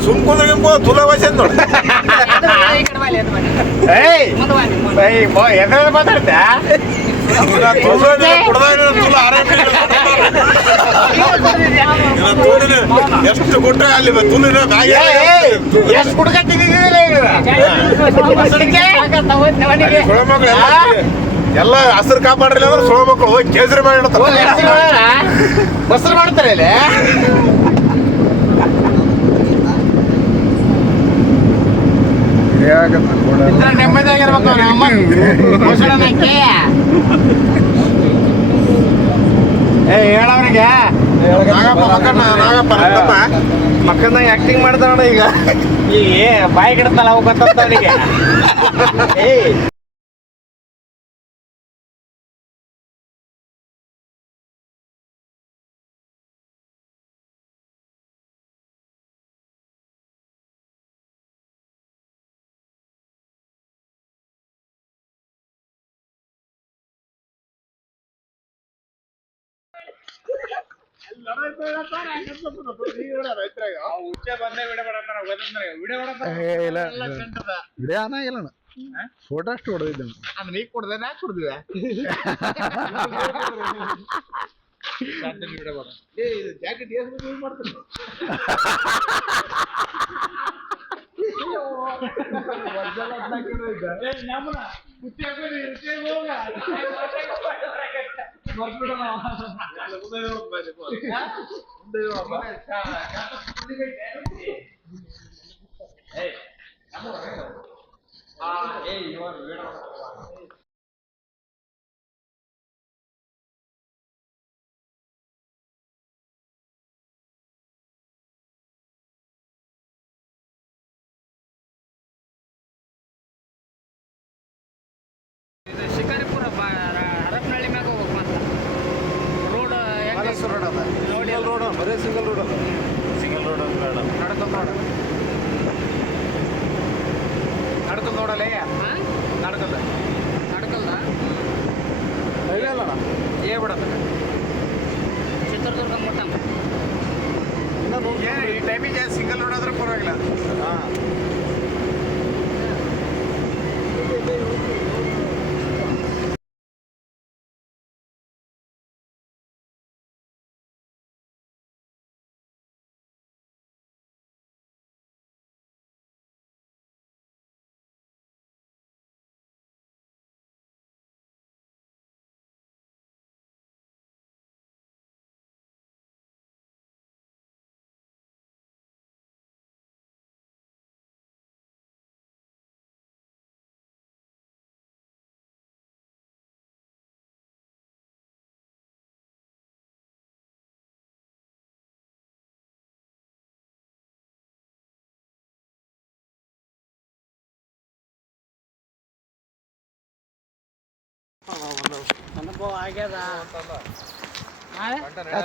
ಸುಮ್ಕುಂದ್ರೆ ತುಲ ವಯಸ್ಸ ನೋಡಿ ಮಾತಾಡ್ತಾ ಎಷ್ಟು ಕೊಟ್ಟ ಅಲ್ಲಿ ಎಷ್ಟು ಎಲ್ಲ ಹಸಿರು ಕಾಪಾಡ್ರಿ ಅಂದ್ರೆ ಸೋಳ ಮಕ್ಕಳು ಹೋಗಿ ಕೇಸರಿ ಬಸ್ರು ಮಾಡ್ತಾರೆ ಇಲ್ಲಿ ನೆಮ್ಮದಿಯಾಗಿರ್ಬೇಕು ಹೇಳವ್ರಿಗೆ ಮಕ್ಕಳನ್ನ ಆಕ್ಟಿಂಗ್ ಮಾಡ್ತಾನ ಈಗ ಬಾಯಿ ಗಿಡತ್ತಲ್ಲ ಅವು ಗೊತ್ತವನಿಗೆ ಫೋಟೋ ಅಷ್ಟು ಹೊಡೆದಿದ್ದ ನೀ ಕೊಡ್ದೆ ನಾ ಕೊಡ್ದಿವೆ ಜಾಕೆಟ್ ಯೂಸ್ ಮಾಡ್ತೀನಿ ಶಿಕಾರಿಪುರ ಹರಪನಹಳ್ಳಿ ಮ್ಯಾಗ ಹೋಗ್ಬೇಕು ರೋಡ್ ಸಿಂಗಲ್ ರೋಡ್ ಬರೀ ಸಿಂಗಲ್ ರೋಡ್ ನಡ್ಕಲ್ ನೋಡಲ್ಲ ನಡ್ಕಲ್ದ ಹೈವೇ ಅಲ್ಲ ಬಿಡತ್ತ ಚಿತ್ರದುರ್ಗ ಮಟ್ಟ ಈ ಟೈಮಿಗೆ ಸಿಂಗಲ್ ರೋಡ್ ಆದ್ರೆ ಪರವಾಗಿಲ್ಲ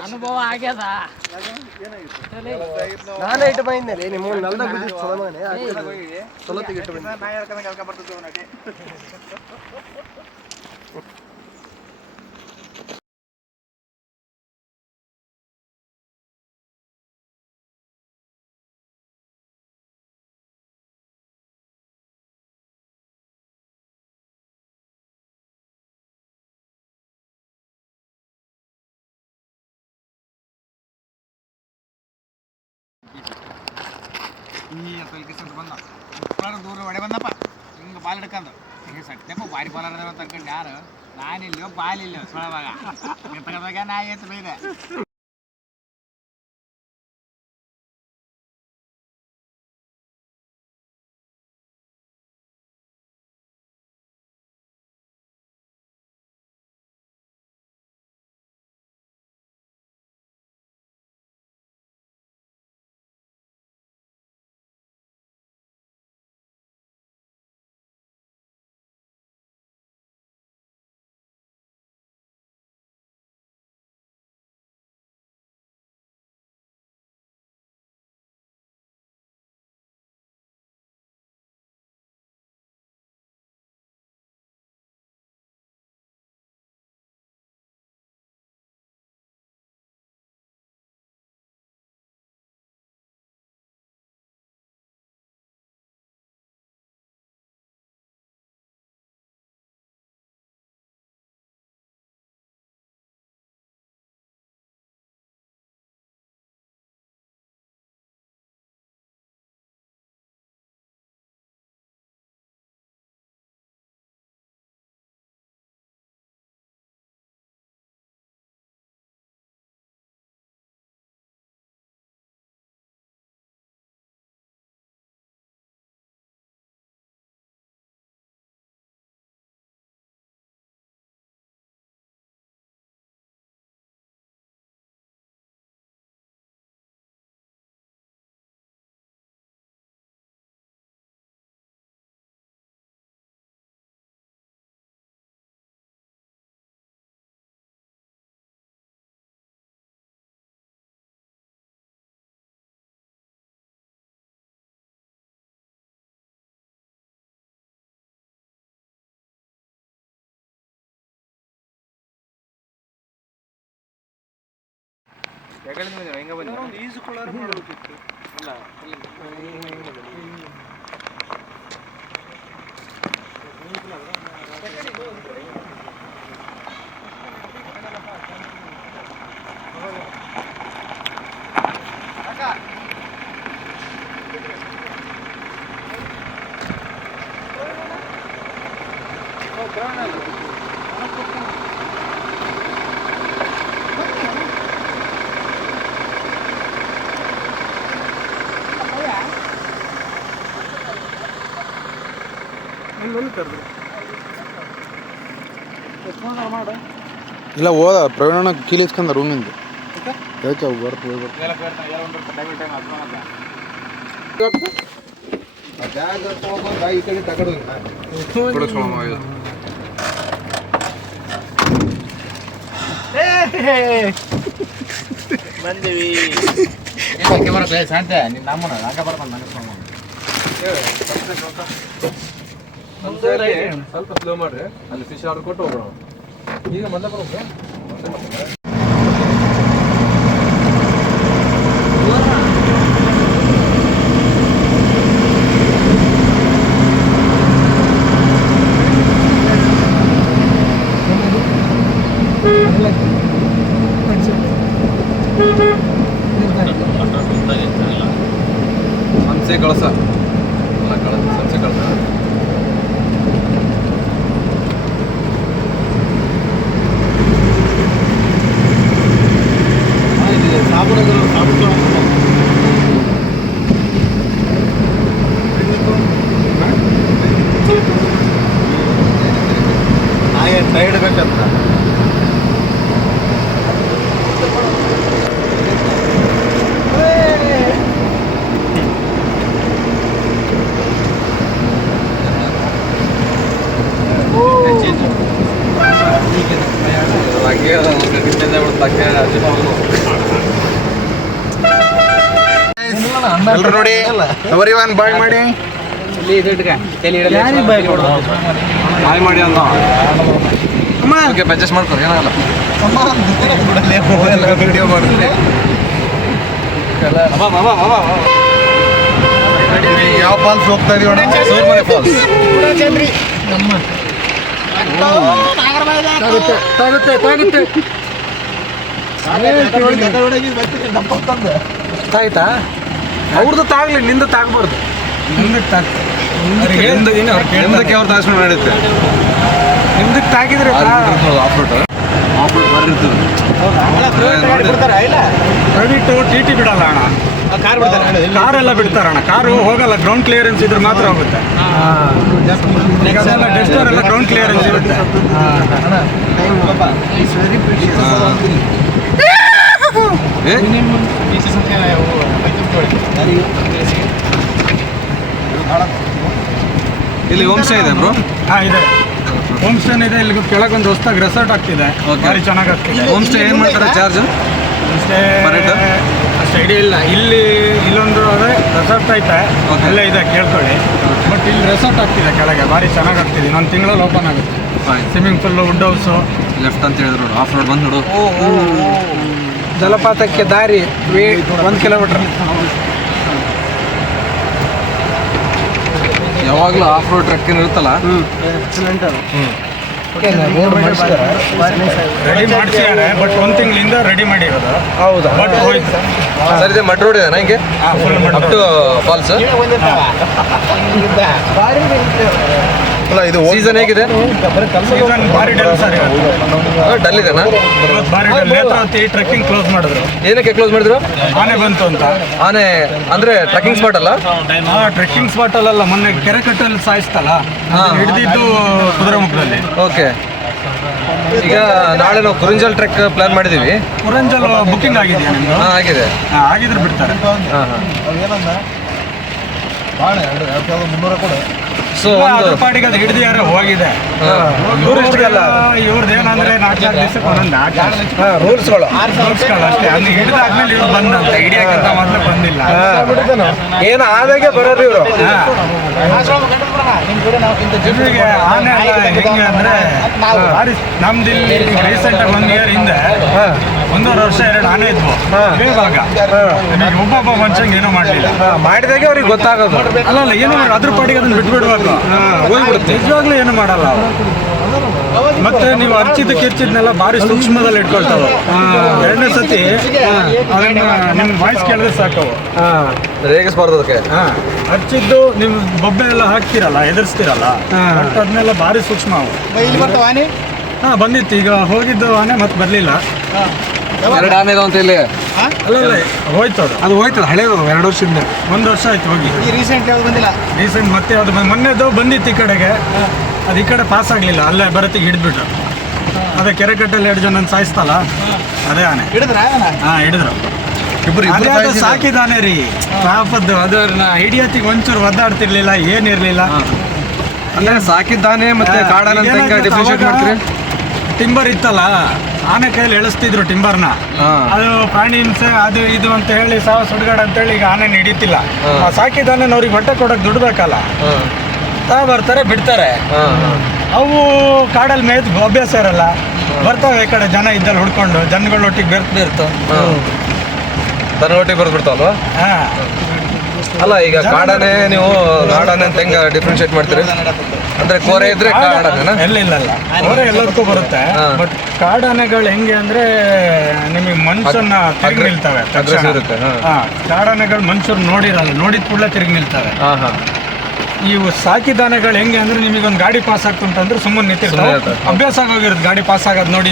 ಅನುಭವ ಆಗ್ಯದ ನಾನೇ ಇಟ್ಟು ಬಂದಿದ್ದೆ ನಿಮ್ಮ ಚಲೋ ತೆಗಿಟ್ಟು ಬಂದ ದೂರ ಒಡೆ ಬಂದಪ್ಪ ಹಿಂಗೆ ಬಾಲ್ ಹಿಡ್ಕೊಂಡು ಹಿಂಗೆ ಸತ್ಯಪ್ಪ ಬಾರಿ ಬಾಲರ್ ಅದಾವ ತರ್ಕೊಂಡು ಯಾರು ನಾನಿಲ್ಲ ಬಾಲಿಲ್ಲ ಸೊಳವಾಗ ನಾ ಎತ್ತು ಬೈದೆ ಈಜುಕೊಳ್ಳಾರ ಮಾಡಬೇಕಿತ್ತು ಅಲ್ಲ ಇಲ್ಲ ಹೋದ ಪ್ರವೀಣ ಕೀಲಿಸ್ಕೊಂಡ ರೂಮಿಂದ ಯಾಕೆ ಅವು ಬರ್ತು ಈ ಕಡೆ ತಗಡು ಬಂದಿವಿ ಶಾಂತಿ ನಿನ್ನ ನಮ್ಮನ ಹಂಗ ಬರ್ತಾನೆ ನನಗೆ ಸ್ವಲ್ಪ ಸ್ಲೋ ಮಾಡ್ರಿ ಅಲ್ಲಿ ಫಿಶ್ ಆರ್ಡರ್ ಕೊಟ್ಟು ಹೋಗೋಣ ಈಗ ಮೊದಲ ಬರೋದು ಸಂಸೆ ಕಳಸ ಸಂಸೆ ಕಳಸ ಹಾಗೆ ಟೈರ್ಡ್ ಬೇಕಂತ ಎಲ್ರು ನೋಡಿ ಅವರಿವನ್ ಬಾಯ್ ಮಾಡಿ ಹಾಯ್ ಮಾಡಿ ಅಂದ ಓಕೆ ಅಡ್ಜಸ್ಟ್ ಮಾಡ್ಕೊ ಏನಾಗಲ್ಲ ವಿಡಿಯೋ ಮಾಡಿದ್ರೆ ಯಾವ ಫಾಲ್ಸ್ ಹೋಗ್ತಾ ಇದೀವಣ ಸೂರ್ಮನೆ ಫಾಲ್ಸ್ ಆಯ್ತಾ ಅವ್ರದ್ದು ತಾಗ್ಲಿ ನಿಂದ ತಾಗ್ಬಾರ್ದು ನಿಂದಕ್ಕೆ ಅವ್ರು ತಾಸ್ಕೊಂಡು ನಡೆಯುತ್ತೆ ನಿಮ್ದಕ್ಕೆ ತಾಗಿದ್ರೆ ಆಫ್ ರೋಡ್ ಬರಿರ್ತದೆ ಪ್ರೈವೇಟು ಟಿ ಟಿ ಬಿಡಲ್ಲ ಅಣ್ಣ ಕಾರೆಲ್ಲ ಬಿಡ್ತಾರಣ್ಣ ಕಾರು ಹೋಗಲ್ಲ ಗ್ರೌಂಡ್ ಕ್ಲಿಯರೆನ್ಸ್ ಇದ್ರೆ ಮಾತ್ರ ಹೋಗುತ್ತೆ ಈಗ ಅದೆಲ್ಲ ಡೆಸ್ಟರ್ ಎಲ್ಲ ಗ್ರೌಂಡ್ ಕ್ಲಿಯರೆನ್ಸ್ ಇರುತ್ತೆ ಇಲ್ಲಿ ಹೋಮ್ ಸ್ಟೇ ಇದೆ ಬ್ರೋ ಹಾಂ ಇದೆ ಹೋಮ್ ಸ್ಟೇ ಇದೆ ಇಲ್ಲಿ ಕೆಳಗೊಂದು ಹೊಸ್ದಾಗಿ ರೆಸಾರ್ಟ್ ಆಗ್ತಿದೆ ಭಾರಿ ಚೆನ್ನಾಗಿ ಆಗ್ತಿದೆ ಹೋಮ್ ಸ್ಟೇ ಏನು ಮಾಡ್ತಾರೆ charge home stay Per head? ಅಷ್ಟು ಐಡಿಯಾ ಇಲ್ಲ ಇಲ್ಲೊಂದು ಅದೇ ರೆಸಾರ್ಟ್ ಐತೆ ಅಲ್ಲೇ ಇದೆ ಕೇಳ್ಕೊಳ್ಳಿ ಬಟ್ ಇಲ್ಲಿ ರೆಸಾರ್ಟ್ ಆಗ್ತಿದೆ ಕೆಳಗೆ ಭಾರಿ ಚೆನ್ನಾಗಿ ಆಗ್ತಿದೆ ಇನ್ನೊಂದು ತಿಂಗಳಲ್ಲಿ ಓಪನ್ ಆಗುತ್ತೆ swimming pool wood house left ಅಂತ ಹೇಳಿದ್ರು ನೋಡು ಆಫ್ ರೋಡ್ ಬಂದು ನೋಡು ಜಲಪಾತಕ್ಕೆ ದಾರಿ 1 ಕಿಲೋಮೀಟರ್ ಯಾವಾಗಲೂ ಆಫ್ ರೋಡ್ ಟ್ರಕ್ಕಿಂಗ್ ಇರುತ್ತಲ್ಲ ರೆಡಿ ಮಾಡಿಸಿದ್ದಾರೆ ಬಟ್ 1 ತಿಂಗಳಿಂದ ರೆಡಿ ಮಾಡಿರೋದು ಹೌದಾ ಬಟ್ ಹೋಯ್ತು ಸರ್ ಇದೆ ಮಡ್ ರೋಡ್ ಇದೆ ನನಗೆ ಫುಲ್ ಅಪ್ ಟು ಫಾಲ್ಸ್ ಅಲ್ಲ ಇದು ಸೀಸನ್ ಹೇಗಿದೆ ಸೀಸನ್ ಭಾರಿ ಡಲ್ ಸರ್ ಡಲ್ ಇದೆನಾ ಭಾರಿ ಡಲ್ ನೇತ್ರಾವತಿ ಟ್ರೆಕ್ಕಿಂಗ್ ಕ್ಲೋಸ್ ಮಾಡಿದ್ರು ಏನಕ್ಕೆ ಕ್ಲೋಸ್ ಮಾಡಿದ್ರು ಆನೆ ಬಂತು ಅಂತ ಆನೆ ಅಂದ್ರೆ ಟ್ರಕ್ಕಿಂಗ್ ಸ್ಪಾಟ್ ಅಲ್ಲ ಟ್ರೆಕ್ಕಿಂಗ್ ಸ್ಪಾಟ್ ಅಲ್ಲ ಮೊನ್ನೆ ಕೆರೆ ಕಟ್ಟಲ್ಲಿ ಸಾಯಿಸ್ತಲ್ಲ ಹಿಡಿದಿದ್ದು ಕುದುರೆಮುಖದಲ್ಲಿ ಓಕೆ ಈಗ ನಾಳೆ ನಾವು ಕುರಿಂಜಲ್ ಟ್ರೆಕ್ ಪ್ಲಾನ್ ಮಾಡಿದೀವಿ ಕುರಂಜಲ್ ಬುಕ್ಕಿಂಗ್ ಆಗಿದೆಯಾ ನಿಮ್ದು ಹಾ ಆಗಿದೆ ಆಗಿದ್ರೆ ಬಿಡ್ತಾರೆ ಹಾಂ ಹಾಂ ಏನಂದ ಭಾಳ 2,300 ಕೊಡು ಸೊ ಅದ್ರ ಪಾಟಿಗೆ ಅದು ಹಿಡಿದು ಯಾರೋ ಹೋಗಿದೆ. ಇವ್ರದ್ದು ಏನಂದ್ರೆ 4 ದಿವಸಕ್ಕೆ ಒಂದೊಂದು ಆಟ ರೂಲ್ಸ್ಗಳು ಅಷ್ಟೇ. ಅದನ್ನ ಹಿಡಿದಾದ್ಮೇಲೆ ಇವ್ರು ಬಂದಂತ ಹಿಡಿಯಕ್ಕಂತ ಮೊದಲು ಬಂದಿಲ್ಲ. ಏನು ಆದಾಗೆ ಬರೋದು ಇವರು. ಜೊತೆಗೆ ಆನೆ ಹೆಂಗೆ ಅಂದ್ರೆ ನಮ್ದು ಇಲ್ಲಿ ರೀಸೆಂಟ್ ಆಗಿ 1 ಇಯರ್ ಹಿಂದೆ 1.5 ವರ್ಷ 2 ಆನೆ ಇದ್ವು ಬೇವಾಗ. ಒಬ್ಬೊಬ್ಬ ಮನುಷ್ಯಂಗೆ ಏನೂ ಮಾಡಲಿಲ್ಲ. ಮಾಡಿದಾಗೆ ಅವ್ರಿಗೆ ಗೊತ್ತಾಗೋದು. ಅಲ್ಲ ಏನು ಮಾಡಿ ಅದ್ರ ಪಾಟಿಗೆ ಅದನ್ನ ಬಿಟ್ಬಿಡ್ಬೇಕು, ಹೋಗ್ಬಿಡುತ್ತೆ. ನಿಜವಾಗ್ಲೂ ಏನು ಮಾಡಲ್ಲ ಅವ್ರು. ಮತ್ತೆ ನೀವು ಅರ್ಚಿದ ಕಿರ್ಚಿದ್ನೆಲ್ಲ ಭಾರಿ ಸೂಕ್ಷ್ಮದಲ್ಲಿ ಇಟ್ಕೊಳ್ತಾವೆ. 2ನೇ ಸತಿ ಅದನ್ನ ನಿಮ್ಮ ವಾಯ್ಸ್ ಕೇಳಿದ್ರೆ ಸಾಕವು ರೇಗಿಸ್ಬಾರ್ದು ಅದಕ್ಕೆ. ಅರ್ಚಿದ್ದು ನೀವು ಬೊಬ್ಬೆ ಎಲ್ಲ ಹಾಕ್ತಿರಲ್ಲ, ಎದುರಿಸ್ತಿರಲ್ಲ, ಬಟ್ ಅದನ್ನೆಲ್ಲ ಭಾರಿ ಸೂಕ್ಷ್ಮ ಅವು. ಇಲ್ಲಿ ಬರ್ತಾವ ಆನೆ? ಬಂದಿತ್ತು. ಈಗ ಹೋಗಿದ್ದು ಆನೆ ಮತ್ತೆ ಬರಲಿಲ್ಲ. 2 ಆನೆ ಇದಾವ ಅಂತ ಇಲ್ಲಿ. ಅಲ್ಲ ಹೋಯ್ತು ಅದು ಹೋಯ್ತದ ಹಳೇದು 2 ವರ್ಷದಿಂದ. 1 ವರ್ಷ ಆಯ್ತು ಹೋಗಿ. ಈ ರೀಸೆಂಟ್ ಯಾವ್ದು ಬಂದಿಲ್ಲ? ರೀಸೆಂಟ್ ಮತ್ತೆ ಅದು ಮೊನ್ನೆದು ಬಂದಿತ್ತು ಈ ಕಡೆಗೆ. ಅದು ಈ ಕಡೆ ಪಾಸ್ ಆಗಲಿಲ್ಲ, ಅಲ್ಲೇ ಬರತ್ತಿಗೆ ಹಿಡಿದ್ಬಿಟ್ರು. ಅದೇ ಕೆರೆಕಟ್ಟಲ್ಲಿ 2 ಜನ ಸಾಯಿಸ್ತಲ್ಲ, ಅದೇ ಆನೆ ಹಿಡಿದ್ರ? ಹಿಡಿದ್ರು. ಅದೇ ಅದು ಸಾಕಿದಾನೆ ರೀ ಪಾಪದ್ದು. ಅದನ್ನ ಹಿಡಿಯತ್ತಿಗೆ ಒಂಚೂರು ಒದ್ದಾಡ್ತಿರ್ಲಿಲ್ಲ, ಏನಿರ್ಲಿಲ್ಲ. ಅಂದ್ರೆ ಸಾಕಿದ್ದಾನೆ ಮತ್ತೆ ಕಾಡಾನೆ ಅಂತ ಹೆಂಗೆ ಡಿಫ್ರೆನ್ಶಿಯೇಟ್ ಮಾಡ್ತೀರಿ? ಟಿಂಬರ್ ಇತ್ತಲ್ಲ, ಆನೆ ಕೈಯಲ್ಲಿ ಎಳಿಸ್ತಿದ್ರು ಟಿಂಬರ್ನ. ಅದು ಪ್ರಾಣಿ ಹಿಂಸೆ ಅದು ಇದು ಅಂತ ಹೇಳಿ ಸುಡುಗಾಡ ಅಂತೇಳಿ ಈಗ ಆನೆ ಹಿಡಿತಿಲ್ಲ. ಸಾಕಿದಾನೆ ಅವ್ರಿಗೆ ಹೊಟ್ಟೆ ಕೊಡೋಕೆ ದುಡ್ಡು ಬೇಕಲ್ಲ, ಬರ್ತಾರೆ ಬಿಡ್ತಾರೆ. ಅವು ಕಾಡಲ್ಲಿ ಮೇಯ್ದು ಅಭ್ಯಾಸ ಇರಲ್ಲ, ಬರ್ತಾವೆ ಈ ಕಡೆ ಜನ ಇದ್ದಲ್ಲಿ ಹುಡ್ಕೊಂಡು ಜನಗಳೊಟ್ಟಿಗೆ ಬೆರ್ತು ದನ ಒಟ್ಟಿಗೆ ಬರ್ದ್ಬಿಡ್ತಾವಲ್ವಾ? ಅಲ್ಲ ಈಗ ಕಾಡಾನೆ ನೀವು ನಾಡಾನೆ ಅಂತ ಹೆಂಗ ಡಿಫ್ರೆನ್ಶಿಯೇಟ್ ಮಾಡ್ತೀರಿ? ಅಂದ್ರೆ ಕೋರೆ ಇದ್ರೆ ಕಾಡಾನೆನಾ? ಇಲ್ಲ ಕೋರೆ ಎಲ್ಲದಕ್ಕೂ ಬರುತ್ತೆ. ಬಟ್ ಕಾಡಾನೆಗಳು ಹೆಂಗೆ ಅಂದ್ರೆ ನಿಮಗೆ ಮನುಷ್ಯನ ತಿರುಗಿ ನಿಲ್ತವೆ. ಕಾಡಾನೆಗಳು ಮನುಷ್ಯರು ನೋಡಿರಲ್ಲ, ನೋಡಿದ ಕೂಡಲೇ ತಿರುಗಿ ನಿಲ್ತವೆ. ಇವು ಸಾಕಿದಾನೆಗಳು ಹೆಂಗೆ ಅಂದ್ರೆ ನಿಮಗೊಂದು ಗಾಡಿ ಪಾಸ್ ಆಗ್ತಂತಂದ್ರೆ ಸುಮ್ಮನೆ ನಿಂತಿರ್ತಾವೆ. ಅಭ್ಯಾಸ ಆಗೋಗಿರುತ್ತೆ ಗಾಡಿ ಪಾಸ್ ಆಗೋದು ನೋಡಿ.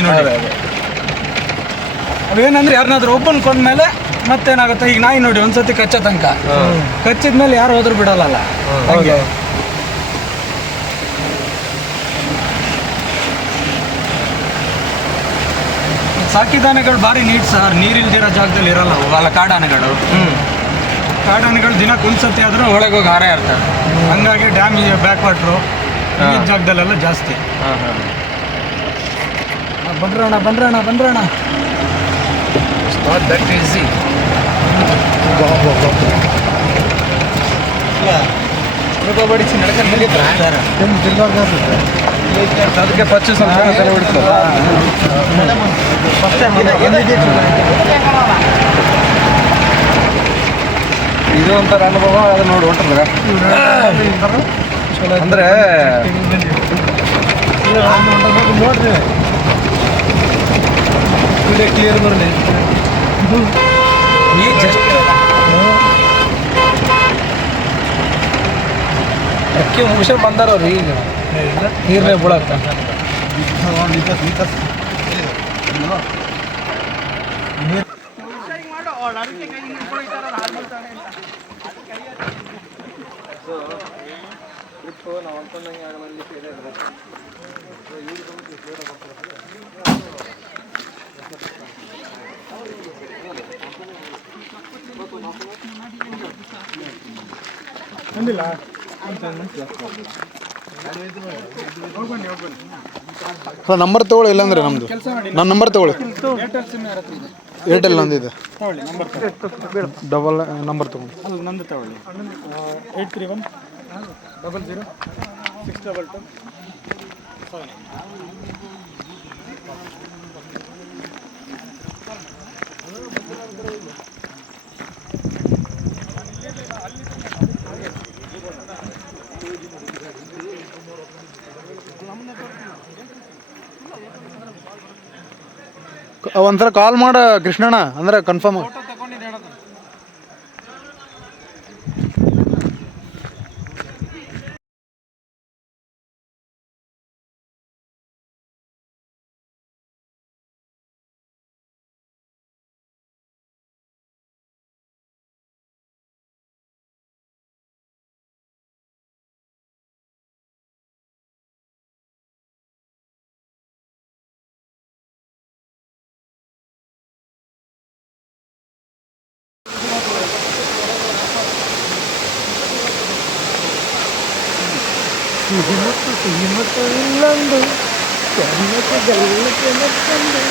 ಅವೇನಂದ್ರೆ ಯಾರನ್ನಾದ್ರೂ ಒಬ್ಬನ ಕೊಂದ್ಮೇಲೆ ಮತ್ತೇನಾಗುತ್ತೆ, ಈಗ ನಾಯಿ ನೋಡಿ ಒಂದ್ಸತಿ ಕಚ್ಚೋ ತನಕ ಕಚ್ಚಿದ್ಮೇಲೆ ಯಾರು ಹೋದ್ರು ಬಿಡಲ್ಲ. ಹಂಗೆ ಸಾಕಿದಾನೆಗಳು ಭಾರಿ ನೀಟ್ ಸರ್. ನೀರಿಲ್ದಿರೋ ಜಾಗದಲ್ಲಿ ಇರಲ್ಲ ಅಲ್ಲ ಕಾಡಾನೆಗಳು. ಕಾಡಾನೆಗಳು ದಿನಕ್ಕೆ ಒಂದ್ಸತಿ ಆದರೂ ಒಳಗೆ ಹೋಗಿ ಹಾರ ಇರ್ತವೆ. ಹಂಗಾಗಿ ಡ್ಯಾಮ್ ಬ್ಯಾಕ್ ವಾಟ್ರು ಈ ಜಾಗದಲ್ಲೆಲ್ಲ ಜಾಸ್ತಿ. ಬಂದ್ರಣ ನಾಟ್ ದಟ್ ಈಸಿ. ಬಡಿಸಿ ನಡ್ಕೊಂಡು ಬಂದಿದ್ರ ಅದಕ್ಕೆ ಪಚ್ಚು ಸ್ವಲ್ಪ ತಲೆ ಬಿಡ್ತಲ್ಲ. ಇದು ಒಂಥರ ಅನುಭವ. ಅದು ನೋಡಿ ಹೊಂಟ್ರ ಅಂದ್ರೆ ನೋಡ್ರಿ ಕ್ಲಿಯರ್ ಬರಲಿ. ಈ ಜಸ್ಟ್ ಅಕ್ಕಿ ಮುಗಿಸ ಬಂದಾರವ್ರಿ ಈಗ ನೀರೇ ಬಿಡಕ್ಕ. ನಂಬರ್ ತಗೊಳ್ಳಿ, ಇಲ್ಲಾಂದ್ರೆ ನಮ್ಮದು ನನ್ನ ನಂಬರ್ ತಗೊಳ್ಳಿ. ಏರ್ಟೆಲ್ ನಂದಿದೆ. ಡಬಲ್ ನಂಬರ್ ತಗೊಂಡು ನಂದು ತಗೊಳ್ಳಿ. 83100622. ಒಂದ್ಸಲ ಕಾಲ್ ಮಾಡ ಕೃಷ್ಣಣ್ಣ, ಅಂದ್ರೆ ಕನ್ಫರ್ಮ್. ಸಿಹಿ ಮತ್ತು ಇಲ್ಲೊಂದು ಗಲ್ಲಕ್ಕೆ ಗಲ್ಲಕ್ಕೆ ಮತ್ತೊಂದು.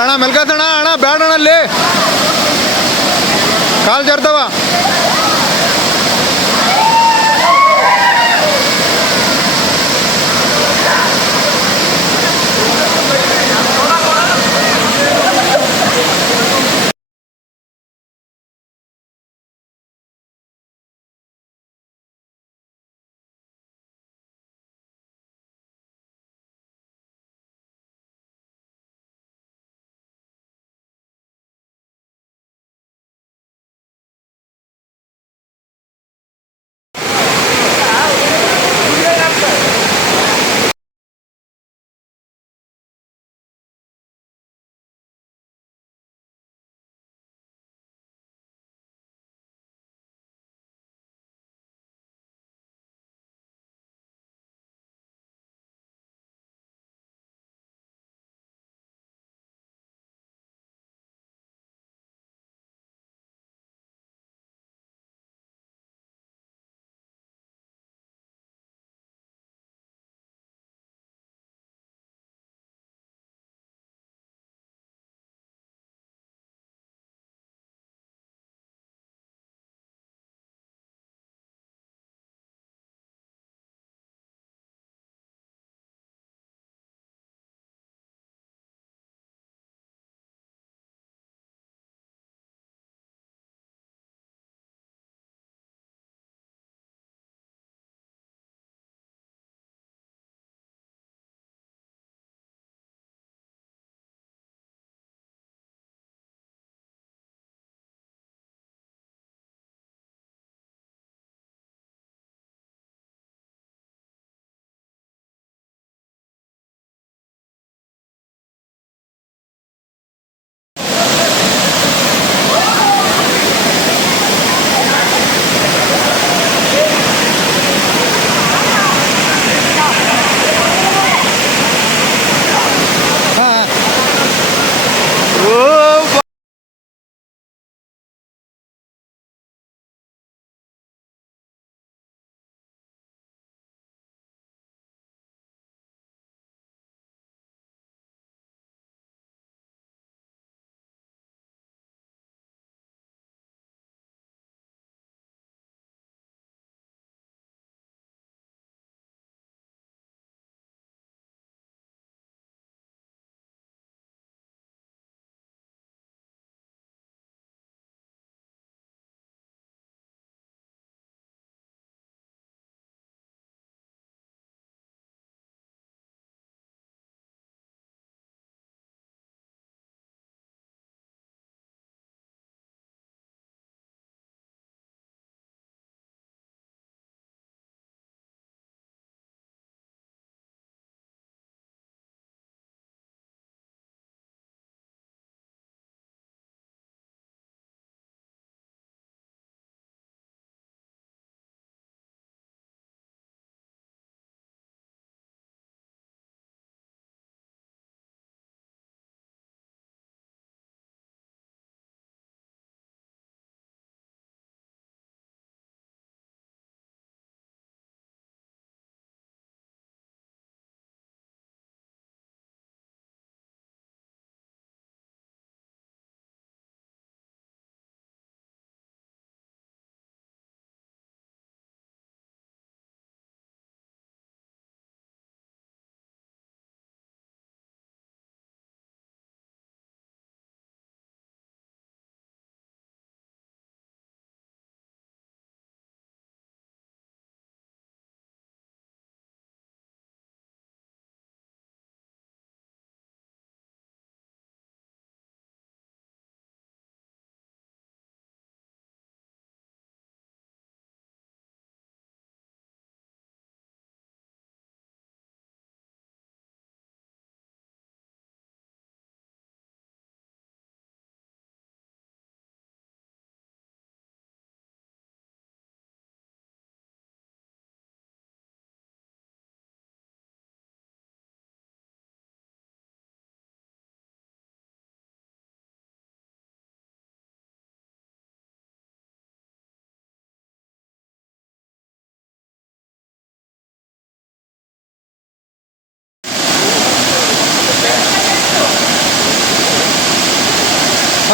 ಅಣ್ಣ ಮೆಲ್ಕತ್ತಣ್ಣ ಅಣ್ಣ ಬ್ಯಾಡ ಅಣ್ಣ ಅಲ್ಲಿ ಕಾಲು ಜಾರ್ತಾವ.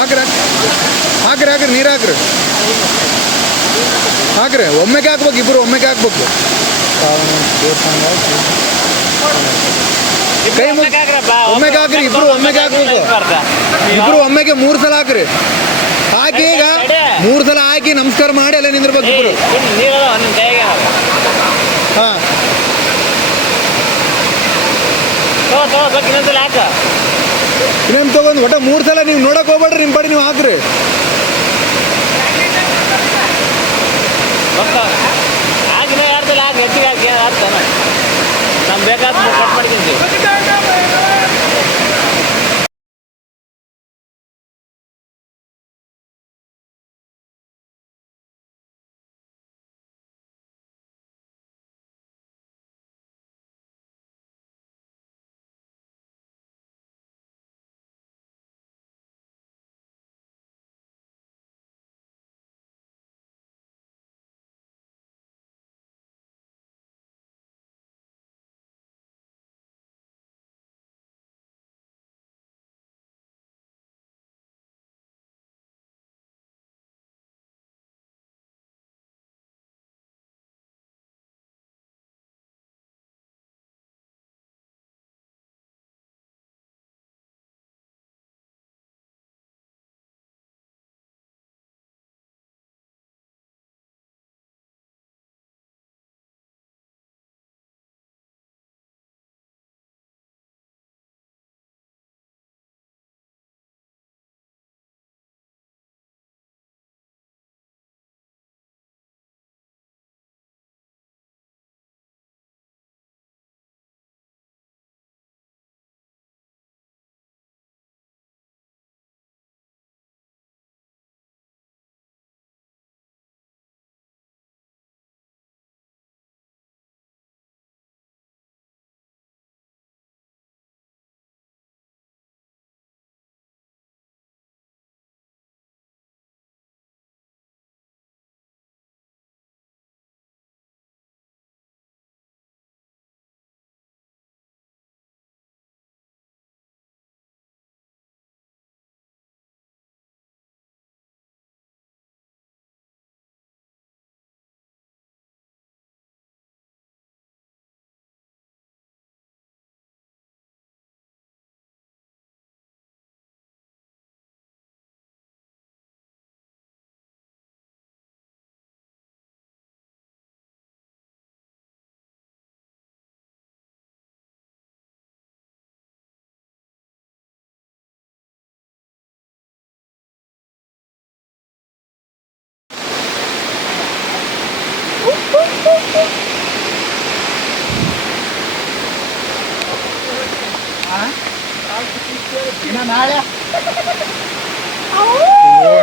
ಹಾಕ್ರಿ ಹಾಕ್ರಿ ಹಾಕ್ರಿ ನೀರು ಹಾಕ್ರಿ ಹಾಕ್ರಿ ಒಮ್ಮೆಗೆ ಹಾಕ್ಬೇಕು, ಇಬ್ಬರು ಒಮ್ಮೆಗೆ ಹಾಕ್ಬೇಕು. ಕೈ ಒಮ್ಮೆಗೆ ಹಾಕ್ರಿ, ಇಬ್ರು ಒಮ್ಮೆಗೆ ಹಾಕ್ಬೇಕು. ಇಬ್ರು ಒಮ್ಮೆಗೆ 3 ಸಲ ಹಾಕ್ರಿ. ಹಾಕಿ ಈಗ 3 ಸಲ ಹಾಕಿ ನಮಸ್ಕಾರ ಮಾಡಿ ಅಲ್ಲೇ ನಿಂದಿರ್ಬೇಕು ಇಬ್ರು. ಹಾಂ ಇನ್ನೇನು ತಗೊಂಡು ಒಟ್ಟು 3 ಸಲ ನೀವು ನೋಡಕ್ ಹೋಗ್ಬೇಡ್ರಿ, ನಿಮ್ಮ ಪಾಡಿ ನೀವು ಹಾಕ್ರಿ. ನಮ್ಗೆ ಬೇಕಾದ ಕಟ್ ಮಾಡ್ತೀನಿ.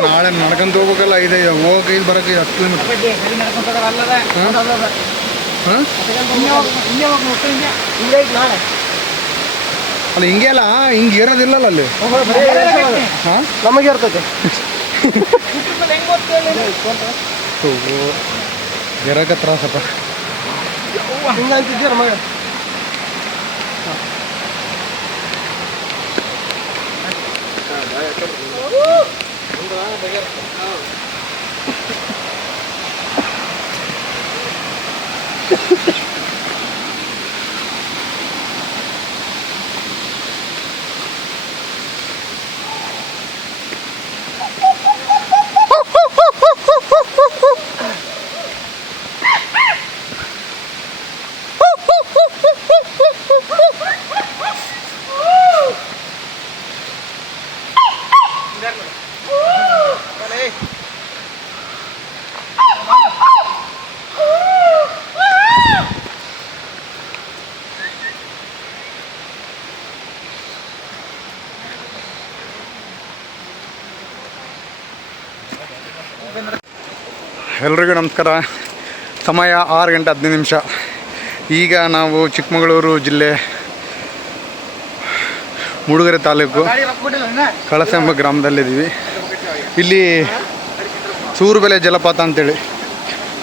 ನಾಳೆ ನಡ್ಕೊಂತ ಹೋಗ್ಬೇಕಲ್ಲ, ಇದೆ ಹೋಗಿ ಇಲ್ಲಿ ಬರೋಕೆ 10 ಕಿಲೋಮೀಟರ್. ಅಲ್ಲ ಹಿಂಗೆ ಅಲ್ಲ, ಹಿಂಗೆ ಇರೋದಿಲ್ಲಲ್ಲ ಅಲ್ಲಿ. ಹಾಂ ನಮಗೆ ಇರ್ತೈತೆ ಇರೋಕೆ ತ್ರಾಸಪ್ಪ. ಹಿಂಗಂತಿದ್ದೀರ ಮಗ. ಎಲ್ರಿಗೂ ನಮಸ್ಕಾರ. ಸಮಯ 6 ಗಂಟೆ 15 ನಿಮಿಷ. ಈಗ ನಾವು ಚಿಕ್ಕಮಗಳೂರು ಜಿಲ್ಲೆ ಮೂಡುಗೆರೆ ತಾಲೂಕು ಕಳಸ ಎಂಬ ಗ್ರಾಮದಲ್ಲಿದ್ದೀವಿ. ಇಲ್ಲಿ ಸೂರುಬೆಲೆ ಜಲಪಾತ ಅಂತೇಳಿ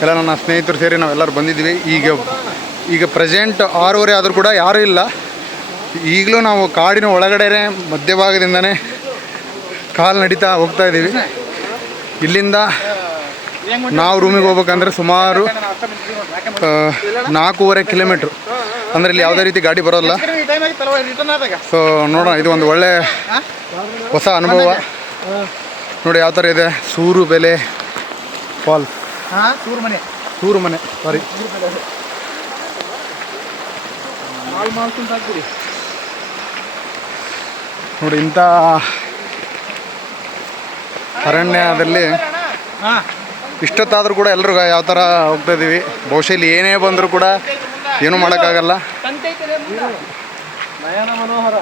ಎಲ್ಲ ನನ್ನ ಸ್ನೇಹಿತರು ಸೇರಿ ನಾವೆಲ್ಲರೂ ಬಂದಿದ್ದೀವಿ. ಈಗ ಪ್ರೆಸೆಂಟ್ 6:30 ಆದರೂ ಕೂಡ ಯಾರೂ ಇಲ್ಲ. ಈಗಲೂ ನಾವು ಕಾಡಿನ ಒಳಗಡೆ ಮಧ್ಯಭಾಗದಿಂದನೇ ಕಾಲು ನಡೀತಾ ಹೋಗ್ತಾ ಇದ್ದೀವಿ. ಇಲ್ಲಿಂದ ನಾವು ರೂಮಿಗೆ ಹೋಗ್ಬೇಕಂದ್ರೆ ಸುಮಾರು 4.5 ಕಿಲೋಮೀಟ್ರ್. ಅಂದರೆ ಇಲ್ಲಿ ಯಾವುದೇ ರೀತಿ ಗಾಡಿ ಬರೋಲ್ಲ. ಸೊ ನೋಡೋಣ, ಇದು ಒಂದು ಒಳ್ಳೆ ಹೊಸ ಅನುಭವ. ನೋಡಿ ಯಾವ ಥರ ಇದೆ. ಸೂರುಬೆಲೆ ಫಾಲ್ಸ್, ಸೂರುಮನೆ ಸಾರಿ. ನೋಡಿ ಇಂಥ ಅರಣ್ಯದಲ್ಲಿ ಇಷ್ಟೊತ್ತಾದರೂ ಕೂಡ ಎಲ್ಲರೂ ಯಾವ ಥರ ಹೋಗ್ತಾ ಇದ್ದೀವಿ. ಬಹುಶಃ ಇಲ್ಲಿ ಏನೇ ಬಂದರೂ ಕೂಡ ಏನೂ ಮಾಡೋಕ್ಕಾಗಲ್ಲ. ನಯನ ಮನೋಹರ.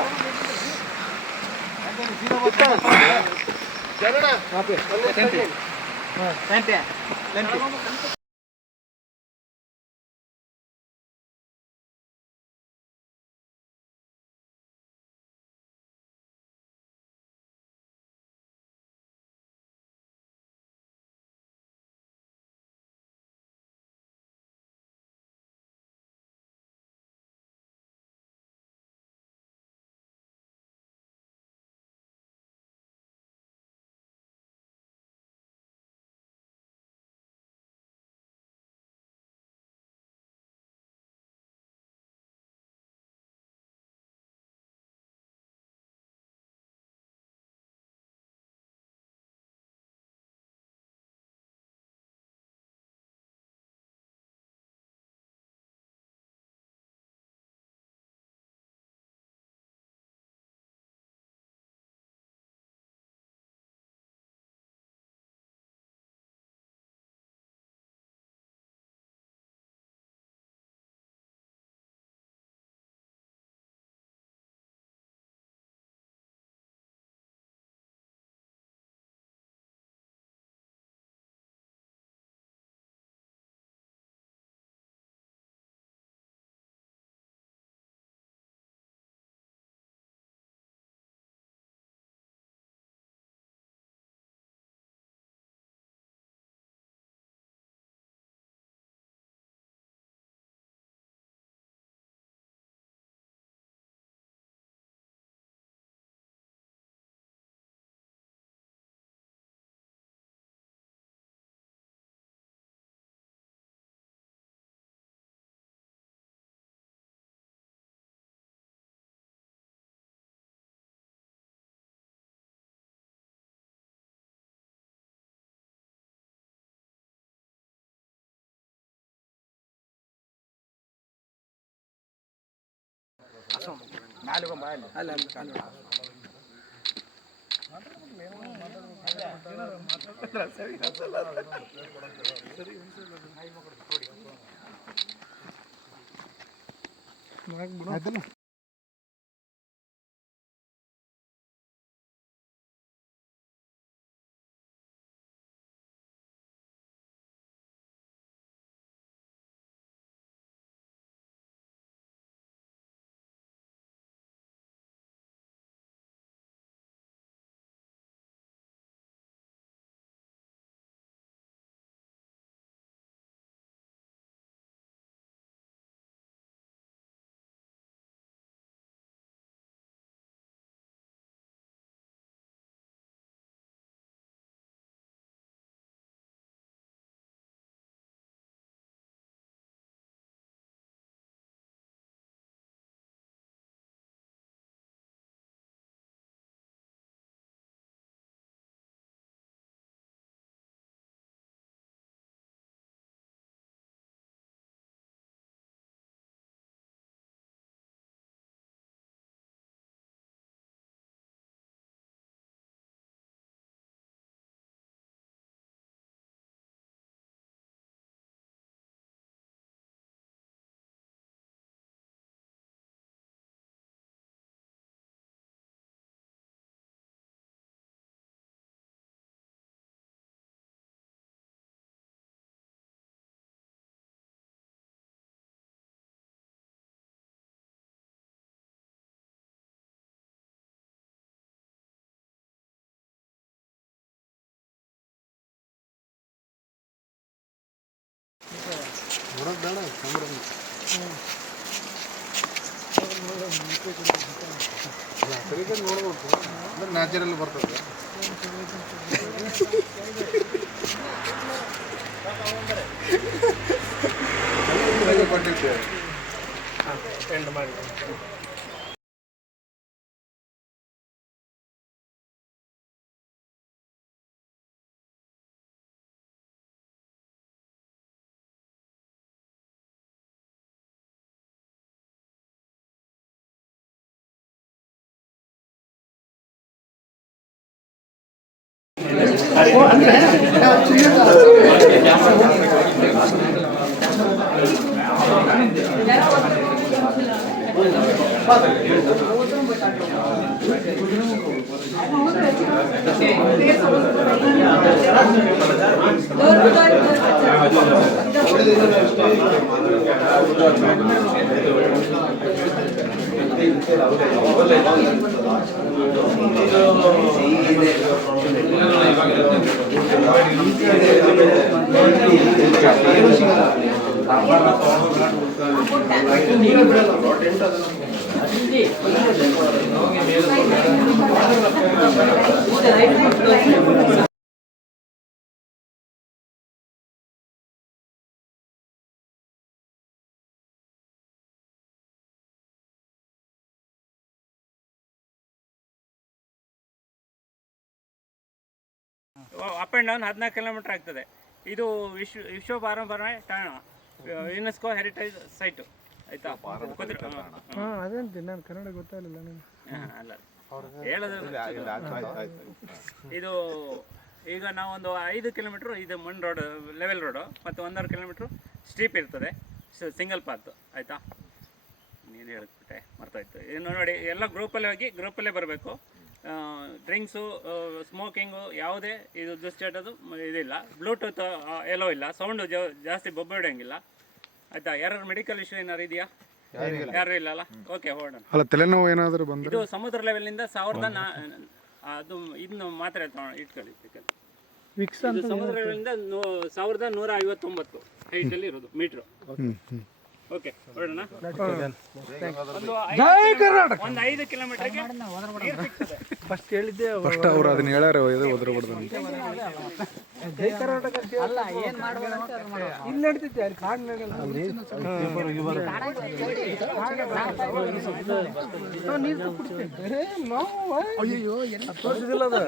ನ್ಯಾಚುರಲ್ ಬರ್ತದೆ. ಅಪ್ ಆ್ಯಂಡ್ ಡೌನ್ 14 ಕಿಲೋಮೀಟರ್ ಆಗ್ತದೆ. ಇದು ವಿಶ್ವ ಪಾರಂಪರ್ಯ ತಾಣ, ಯುನೆಸ್ಕೋ ಹೆರಿಟೇಜ್ ಸೈಟು. ಆಯ್ತಾ? ಅದೇಂತಿ ನಾನು ಕನ್ನಡ ಗೊತ್ತಾಗಲಿಲ್ಲ ನನಗೆ. ಅಲ್ಲ ಹೇಳೋದು ಇದು ಈಗ ನಾವೊಂದು 5 ಕಿಲೋಮೀಟ್ರ್ ಇದು ಮಣ್ ರೋಡ್, ಲೆವೆಲ್ ರೋಡು, ಮತ್ತು 1.5 ಕಿಲೋಮೀಟ್ರ್ ಸ್ಟ್ರೀಪ್ ಇರ್ತದೆ, ಸಿಂಗಲ್ ಪಾತ್. ಆಯಿತಾ? ನೀನು ಹೇಳ್ಬಿಟ್ಟೆ, ಮರ್ತಾಯ್ತು. ಇನ್ನು ನೋಡಿ, ಎಲ್ಲ ಗ್ರೂಪಲ್ಲೇ ಹೋಗಿ ಗ್ರೂಪಲ್ಲೇ ಬರಬೇಕು. ಡ್ರಿಂಕ್ಸು, ಸ್ಮೋಕಿಂಗು ಯಾವುದೇ ಇದು ದುಶ್ಚಟದು ಇದಿಲ್ಲ. ಬ್ಲೂಟೂತ್ ಎಲ್ಲೋ ಇಲ್ಲ. ಸೌಂಡು ಜಾಸ್ತಿ ಬೊಬ್ಬೆ ಆಯಿತಾ? ಯಾರು ಮೆಡಿಕಲ್ ಇಶ್ಯೂ ಏನಾರು ಇದೆಯಾ? ಯಾರು ಇಲ್ಲಲ್ಲ? ಓಕೆ, ಹೊರಡೋಣ. ಅಲ್ಲ, ತಲೆನೋವು ಏನಾದರೂ ಬಂದರೆ ಇದು ಸಮುದ್ರ ಲೆವೆಲ್ನಿಂದ ಅದು ಇದನ್ನು ಮಾತ್ರ ಇಟ್ಕೊಳ್ಳಿ. ಇದು ಸಮುದ್ರ ಲೆವೆಲ್ನಿಂದ 1159 ಹೈಟಲ್ಲಿ ಇರೋದು ಮೀಟ್ರು. ಓಕೆ, ಹೊರಡೋಣ. ಒಂದು 5 ಕಿಲೋಮೀಟರ್ಗೆ ಫಸ್ಟ್ ಹೇಳಿದ್ದೆ ಫಸ್ಟ್ ಅವ್ರು ಅದನ್ನ ಹೇಳ್ಯಾರ, ಒದರಬಾರ್ದು ಅಂತ. ಇಲ್ಲಿ ನಡೀತಿದ್ದೆ, ಅಲ್ಲಿ ಕಾಡು ನಡೆಯಲ್ಲ. ಅಯ್ಯೋ, ತೋರಿಸಿದಿಲ್ಲ ಅದು.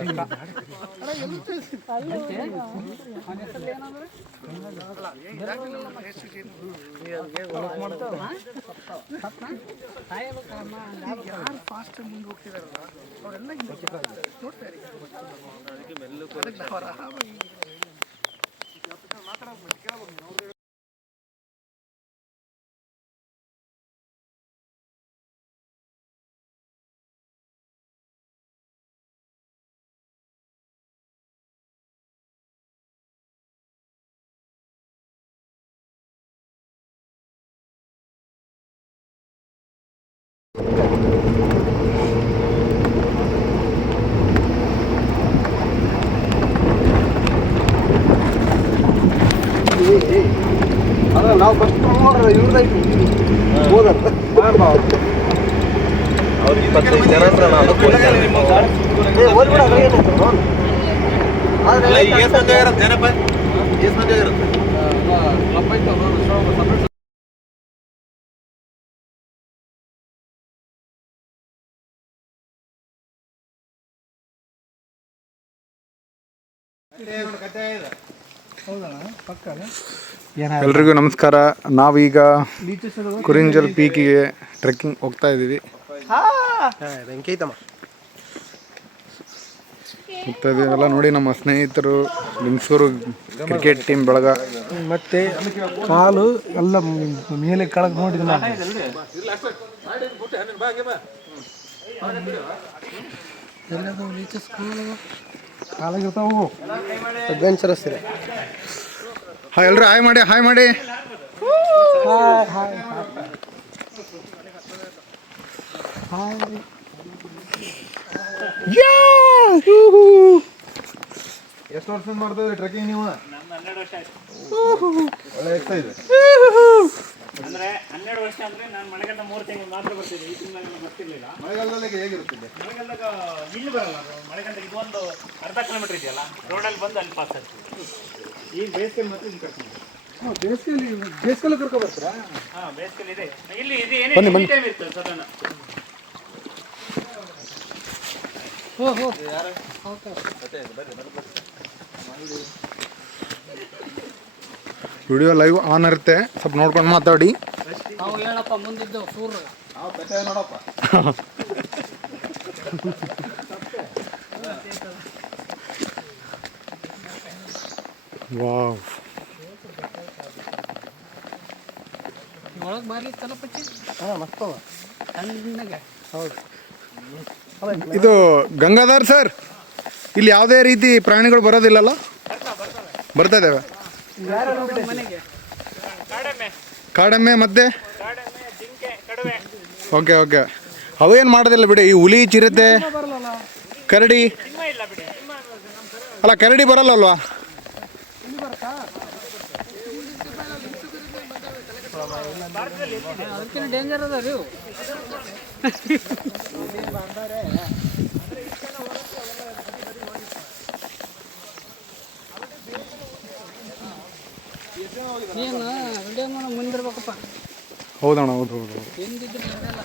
ನಾವು ಫಸ್ಟ್ ಇವ್ರದಾಯ್ತು ಹೋದಲ್ಲ ಅವ್ರು 25 ಜನ ಅಂದ್ರೆ ಎಲ್ರಿಗೂ ನಮಸ್ಕಾರ. ನಾವೀಗ ಕುರಿಂಜಲ್ ಪೀಕಿಗೆ ಟ್ರೆಕ್ಕಿಂಗ್ ಹೋಗ್ತಾ ಇದ್ದೀವಿ. ಎಲ್ಲ ನೋಡಿ, ನಮ್ಮ ಸ್ನೇಹಿತರು ಲಿಂಗಸೂರು ಕ್ರಿಕೆಟ್ ಟೀಮ್ ಬೆಳಗ. ಮತ್ತೆ ಕಾಲು ಎಲ್ಲ ಮೇಲೆ ಕೆಳಗೆ ನೋಡಿದ ಕಾಲಾಗಿರ್ತಾವು ಅಡ್ವೆಂಚರಸ್ ಇದೆ. ಹಾಯ್ ಎಲ್ರು, ಹಾಯ್ ಮಾಡಿ, ಹಾಯ್ ಮಾಡಿ. ಎಷ್ಟು ವರ್ಷ ಮಾಡ್ತಾ ಇದ್ರಿ ಟ್ರೆಕ್ಕಿಂಗ್ ನೀವು? ಒಳ್ಳೆ ಎಕ್ಸೈಸ್. ಅಂದರೆ 12 ವರ್ಷ ಅಂದರೆ ನಾನು ಮಳೆಗಾಲ 3 ತಿಂಗಳು ಮಾತ್ರ ಬರ್ತಿದ್ದೆ, ಈ ತಿಂಗಳಲ್ಲಿ ಬರ್ತಿರ್ಲಿಲ್ಲ. ಮಳೆಗಾಲದಲ್ಲಿ ಹೇಗಿರುತ್ತದೆ? ಮಳೆಗಾಲದಾಗ ಇಲ್ಲಿ ಬರಲ್ಲ ಅದು. ಮಳೆಗಾಲದಾಗ ಇದು ಒಂದು ಅರ್ಧ ಕಿಲೋಮೀಟರ್ ಇದೆಯಲ್ಲ, ರೋಡಲ್ಲಿ ಬಂದು ಅಲ್ಲಿ ಪಾಸ್ ಆಗ್ತದೆ. ಈ ಬೇಸಿಗೆ ಮಾತ್ರ ಇಲ್ಲಿ ಕರ್ಕೊಂಡು ಬೇಸಿಗೆಲ್ಲ ಕರ್ಕೊಂಡು ಬರ್ತೀರಾ? ಹಾಂ, ಬೇಸಿಗೆ ಇದೆ ಇಲ್ಲಿ. ಇದು ಏನೇ ಟೈಮ್ ಇರ್ತದೆ ಸಾಧಾರಣ. ವಿಡಿಯೋ ಲೈವ್ ಆನ್ ಇರುತ್ತೆ, ಸ್ವಲ್ಪ ನೋಡ್ಕೊಂಡು ಮಾತಾಡಿ. ನಾವು ಹೇಳಪ್ಪ ಮುಂದಿದ್ದು ಸೂರು ನೋಡಪ್ಪ. ವಾವ್, ಒಳಗೆ ಬಾರಿ ತಲಪಚ್ಚಿ ತಣ್ಣಗೆ. ಹೌದು. ಇದು ಗಂಗಾಧರ್ ಸರ್, ಇಲ್ಲಿ ಯಾವುದೇ ರೀತಿ ಪ್ರಾಣಿಗಳು ಬರೋದಿಲ್ಲಲ್ಲ? ಬರ್ತಾ ಇದ್ದಾವೆ. ಮನೆಗೆ ಕಾಡೆಮ್ಮೆ ಮತ್ತೆ ಕಾಡೆಮ್ಮೆ, ಜಿಂಕೆ, ಕಡುವೆ. ಓಕೆ ಓಕೆ, ಅವೇನು ಮಾಡೋದಿಲ್ಲ ಬಿಡಿ. ಈ ಹುಲಿ, ಚಿರತೆ, ಕರಡಿ ಸಿಂಹ ಇಲ್ಲ ಬಿಡಿ. ಅಲ್ಲ, ಕರಡಿ ಬರಲ್ಲಲ್ವಾ? ಅದಕ್ಕಿಂತ ಡೇಂಜರ್ ಅದ ರೀ ಇವು. ಏನು ವಿಡಿಯೋ ಮುಂದಿರ್ಬೇಕಪ್ಪ. ಹೌದಣ್ಣ, ಹೌದು ಹೌದು ಹೌದು. ಹಿಂದಿದ್ದು ಬರಲ್ಲ.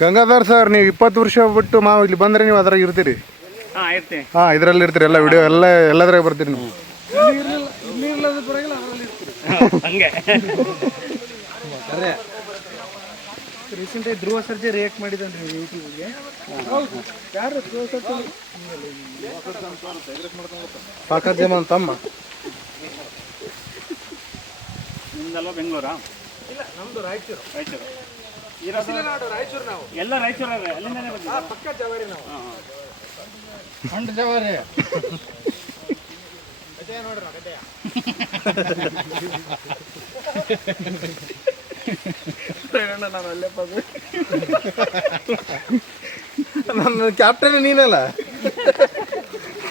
ಗಂಗಾಧರ್ ಸರ್, ನೀವು 20 ವರ್ಷ ಬಿಟ್ಟು ಇಲ್ಲಿ ಬಂದರೆ ನೀವು ಅದ್ರಾಗ ಇರ್ತೀರಿ? ಹಾಂ, ಇರ್ತೀನಿ. ಹಾಂ, ಇದರಲ್ಲಿ ಇರ್ತೀರಿ. ಎಲ್ಲ ವಿಡಿಯೋ ಎಲ್ಲದ್ರಾಗ ಬರ್ತೀರಿ ನೀವು. ಹಂಗೆ ರೀಸೆಂಟಾಗಿ ಧ್ರುವ ಸರ್ಜಿ ರಿಯಾಕ್ಟ್ ಮಾಡಿದ್ದಾನೆ ಯೂಟ್ಯೂಬ್ಗೆ. ಯಾರು ಧ್ರುವ ಸರ್ಜಿ? ಸಾಕರ್ ಜಮನ್ ತಮ್ಮ. ನಿಮ್ದಲ್ವ ಬೆಂಗಳೂರಾ? ಇಲ್ಲ, ನಮ್ದು ರಾಯಚೂರು. ರಾಯಚೂರು ರಾಯಚೂರು ನಾವು ಎಲ್ಲ ರಾಯಚೂರು ಅಲ್ಲಿಂದನೇ ಬಂದಿದ್ದು. ಪಕ್ಕ ಜವಾರಿ ನಾವು. ಅಂಡ್ ಜವಾರಿ ನಾನು ಅಲ್ಲೇ ನನ್ನ ಕ್ಯಾಪ್ಟನ್ ನೀನಲ್ಲ,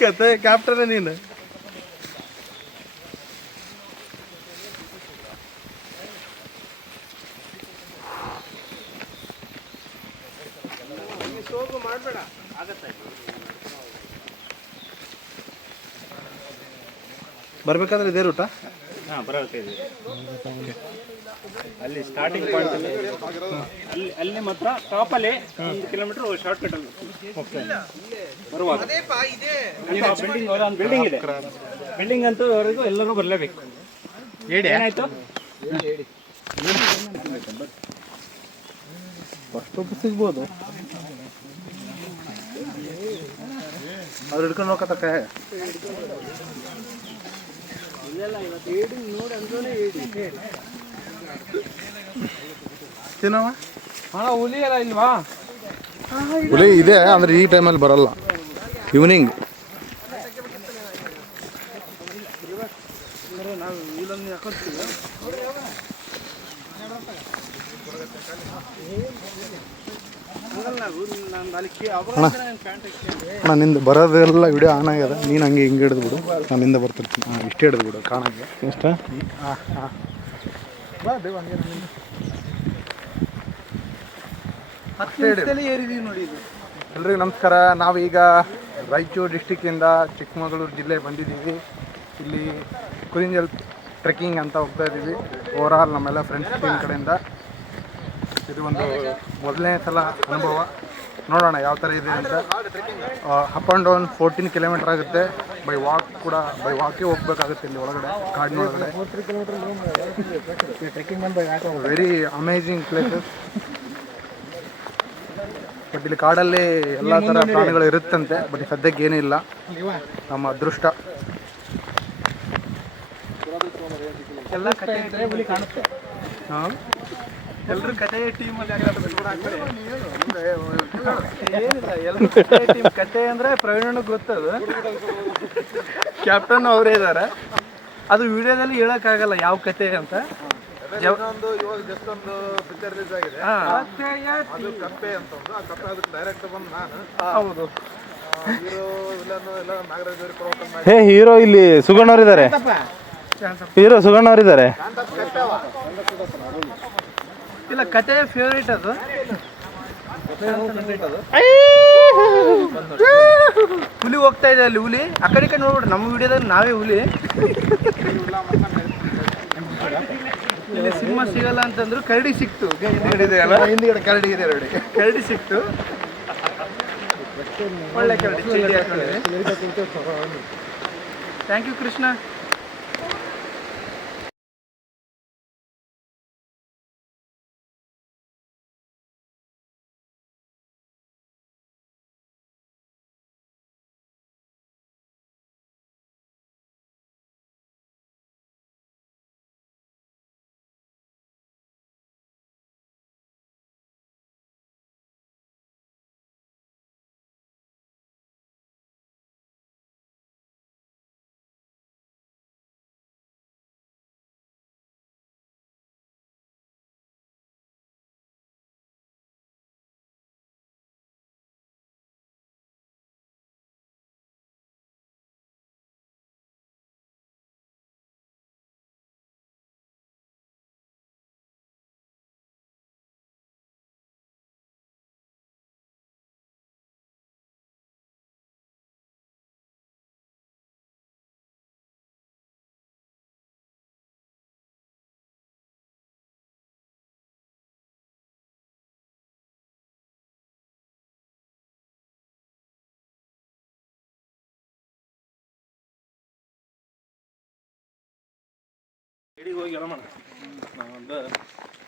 ಕತೆ ಕ್ಯಾಪ್ಟನ್ ನೀನು. ಮಾಡಬೇಡ, ಬರ್ಬೇಕಾದ್ರೆ ಇದೇ ರೂಟ. ಹಾಂ, ಬರೋಕೆ ಇದೆ. ಅಲ್ಲಿ ಸ್ಟಾರ್ಟಿಂಗ್ ಪಾಯಿಂಟ್ ಅಲ್ಲಿ ಮಾತ್ರ ಟಾಪಲ್ಲಿ 1 ಕಿಲೋಮೀಟರ್ ಶಾರ್ಟ್ ಕಟ್ ಅಲ್ಲಿ ಬರುವಾಗ ಬಿಲ್ಡಿಂಗ್, ಒಂದು ಬಿಲ್ಡಿಂಗ್ ಇದೆ. ಬಿಲ್ಡಿಂಗ್ ಅಂತವರೆಗೂ ಎಲ್ಲರೂ ಬರಲೇಬೇಕು. ಏನಾಯ್ತು? ಅಷ್ಟೊಬ್ಬ ಸಿಗ್ಬೋದು. ಅವ್ರು ಹಿಡ್ಕೊಂಡು ಹೋಗತ್ತ ತಿನ್ನವ. ಹುಲಿ ಎಲ್ಲ ಇಲ್ವಾ? ಹುಲಿ ಇದೆ, ಅಂದರೆ ಈ ಟೈಮಲ್ಲಿ ಬರಲ್ಲ. ಈವ್ನಿಂಗ್ ನಾವು ಇಲ್ಲೊಂದು ಹಾಕೊಳ್ತೀವಿ. ಅಣ್ಣ, ನಿಂದು ಬರೋದೆಲ್ಲ ವಿಡಿಯೋ ಆನ್ ಆಗ್ಯದ. ನೀನು ಹಂಗೆ ಹಿಂಗೆ ಹಿಡಿದು ಬಿಡು, ನಾನು ಹಿಂದೆ ಬರ್ತಿರ್ತೀನಿ. ಹಾಂ, ಇಷ್ಟೇ ಹಿಡಿದು ಬಿಡು ಕಾಣಂಗೆ. ಎಷ್ಟ? ಹಾಂ ಹಾಂ, ಏರಿದೀವಿ ನೋಡಿ. ಇದು ಎಲ್ರಿಗೂ ನಮಸ್ಕಾರ. ನಾವೀಗ ರಾಯಚೂರು ಡಿಸ್ಟಿಕ್ಕಿಂದ ಚಿಕ್ಕಮಗಳೂರು ಜಿಲ್ಲೆ ಬಂದಿದ್ದೀವಿ. ಇಲ್ಲಿ ಕುರಿಂಜಲ್ ಟ್ರೆಕ್ಕಿಂಗ್ ಅಂತ ಹೋಗ್ತಾ ಇದ್ದೀವಿ. ಓವರಾಲ್ ನಮ್ಮೆಲ್ಲ ಫ್ರೆಂಡ್ಸ್ ಟೀಮ್ ಕಡೆಯಿಂದ ಇದು ಒಂದು ಮೊದಲನೇ ಸಲ ಅನುಭವ. ನೋಡೋಣ ಯಾವ ಥರ ಇದೆ ಅಂತ. ಅಪ್ ಆ್ಯಂಡ್ ಡೌನ್ 14 ಕಿಲೋಮೀಟರ್ ಆಗುತ್ತೆ. ಬೈ ವಾಕೇ ಹೋಗ್ಬೇಕಾಗುತ್ತೆ ಇಲ್ಲಿ ಒಳಗಡೆ, ಕಾಡಿನೊಳಗಡೆ. Very amazing places. ಬಟ್ ಇಲ್ಲಿ ಕಾಡಲ್ಲಿ ಎಲ್ಲ ಥರ ಪ್ರಾಣಿಗಳು ಇರುತ್ತಂತೆ. ಬಟ್ ಸದ್ಯಕ್ಕೆ ಏನಿಲ್ಲ, ನಮ್ಮ ಅದೃಷ್ಟ. ಎಲ್ಲ ಕತೆ ಹುಲಿ ಕಾಣುತ್ತೆ. ಹಾಂ, ಎಲ್ಲರೂ ಕತೆ ಟೀಮಲ್ಲಿ ಏನಿಲ್ಲ, ಎಲ್ಲರೂ ಕತೆ ಟೀಮ್. ಕತೆ ಅಂದರೆ ಪ್ರವೀಣನಿಗೆ ಗೊತ್ತದು, ಕ್ಯಾಪ್ಟನ್ ಅವರೇ ಇದ್ದಾರೆ. ಅದು ವಿಡಿಯೋದಲ್ಲಿ ಹೇಳೋಕ್ಕಾಗಲ್ಲ ಯಾವ ಕತೆ ಅಂತ. ಇನ್ನೊಂದು ಇವಾಗ ಜಸ್ಟ್ ಒಂದು ಪಿಕ್ಚರ್ ರಿಲೀಸ್ ಆಗಿದೆ, ಅದು ಕಪ್ಪೆ ಅಂತ ಒಂದು. ಆ ಕಪ್ಪೆ ಅದಕ್ಕೆ ಡೈರೆಕ್ಟ್ ಬಂದು ನಾನು ಹೌದು. ಹೀರೋ ವಿಲನ್ ಎಲ್ಲ ನಾಗರಾಜ್ ಅವ್ರಿಗೆ ಕೊಡ್ಬೇಕು ಮಾಡಿ. ಹೇ ಹೀರೋ ಇಲ್ಲಿ ಸುಗಣ್ಣವರಿದ್ದಾರೆ, ಹೀರೋ ಸುಗಣ್ಣವರಿದ್ದಾರೆ. ಇಲ್ಲ ಕತೆ ಫೇವ್ರೇಟ್ ಅದು. ಹುಲಿ ಹೋಗ್ತಾ ಇದೆ ಅಲ್ಲಿ, ಹುಲಿ ಆ ಕಡೆ ಕಡೆ ನೋಡ್ಬಿಡ್ರಿ. ನಮ್ಮ ವಿಡಿಯೋದಾಗ ನಾವೇ ಹುಲಿ. ಇಲ್ಲಿ ಸಿಂಹ ಸಿಗಲ್ಲ ಅಂತಂದ್ರು, ಕರಡಿ ಸಿಕ್ತು. ಹಿಂದ್ಗಡೆ ಕರಡಿ ಇದೆ ನೋಡಿ, ಕರಡಿ ಸಿಕ್ತು, ಒಳ್ಳೆ ಕರಡಿ. Thank you Krishna.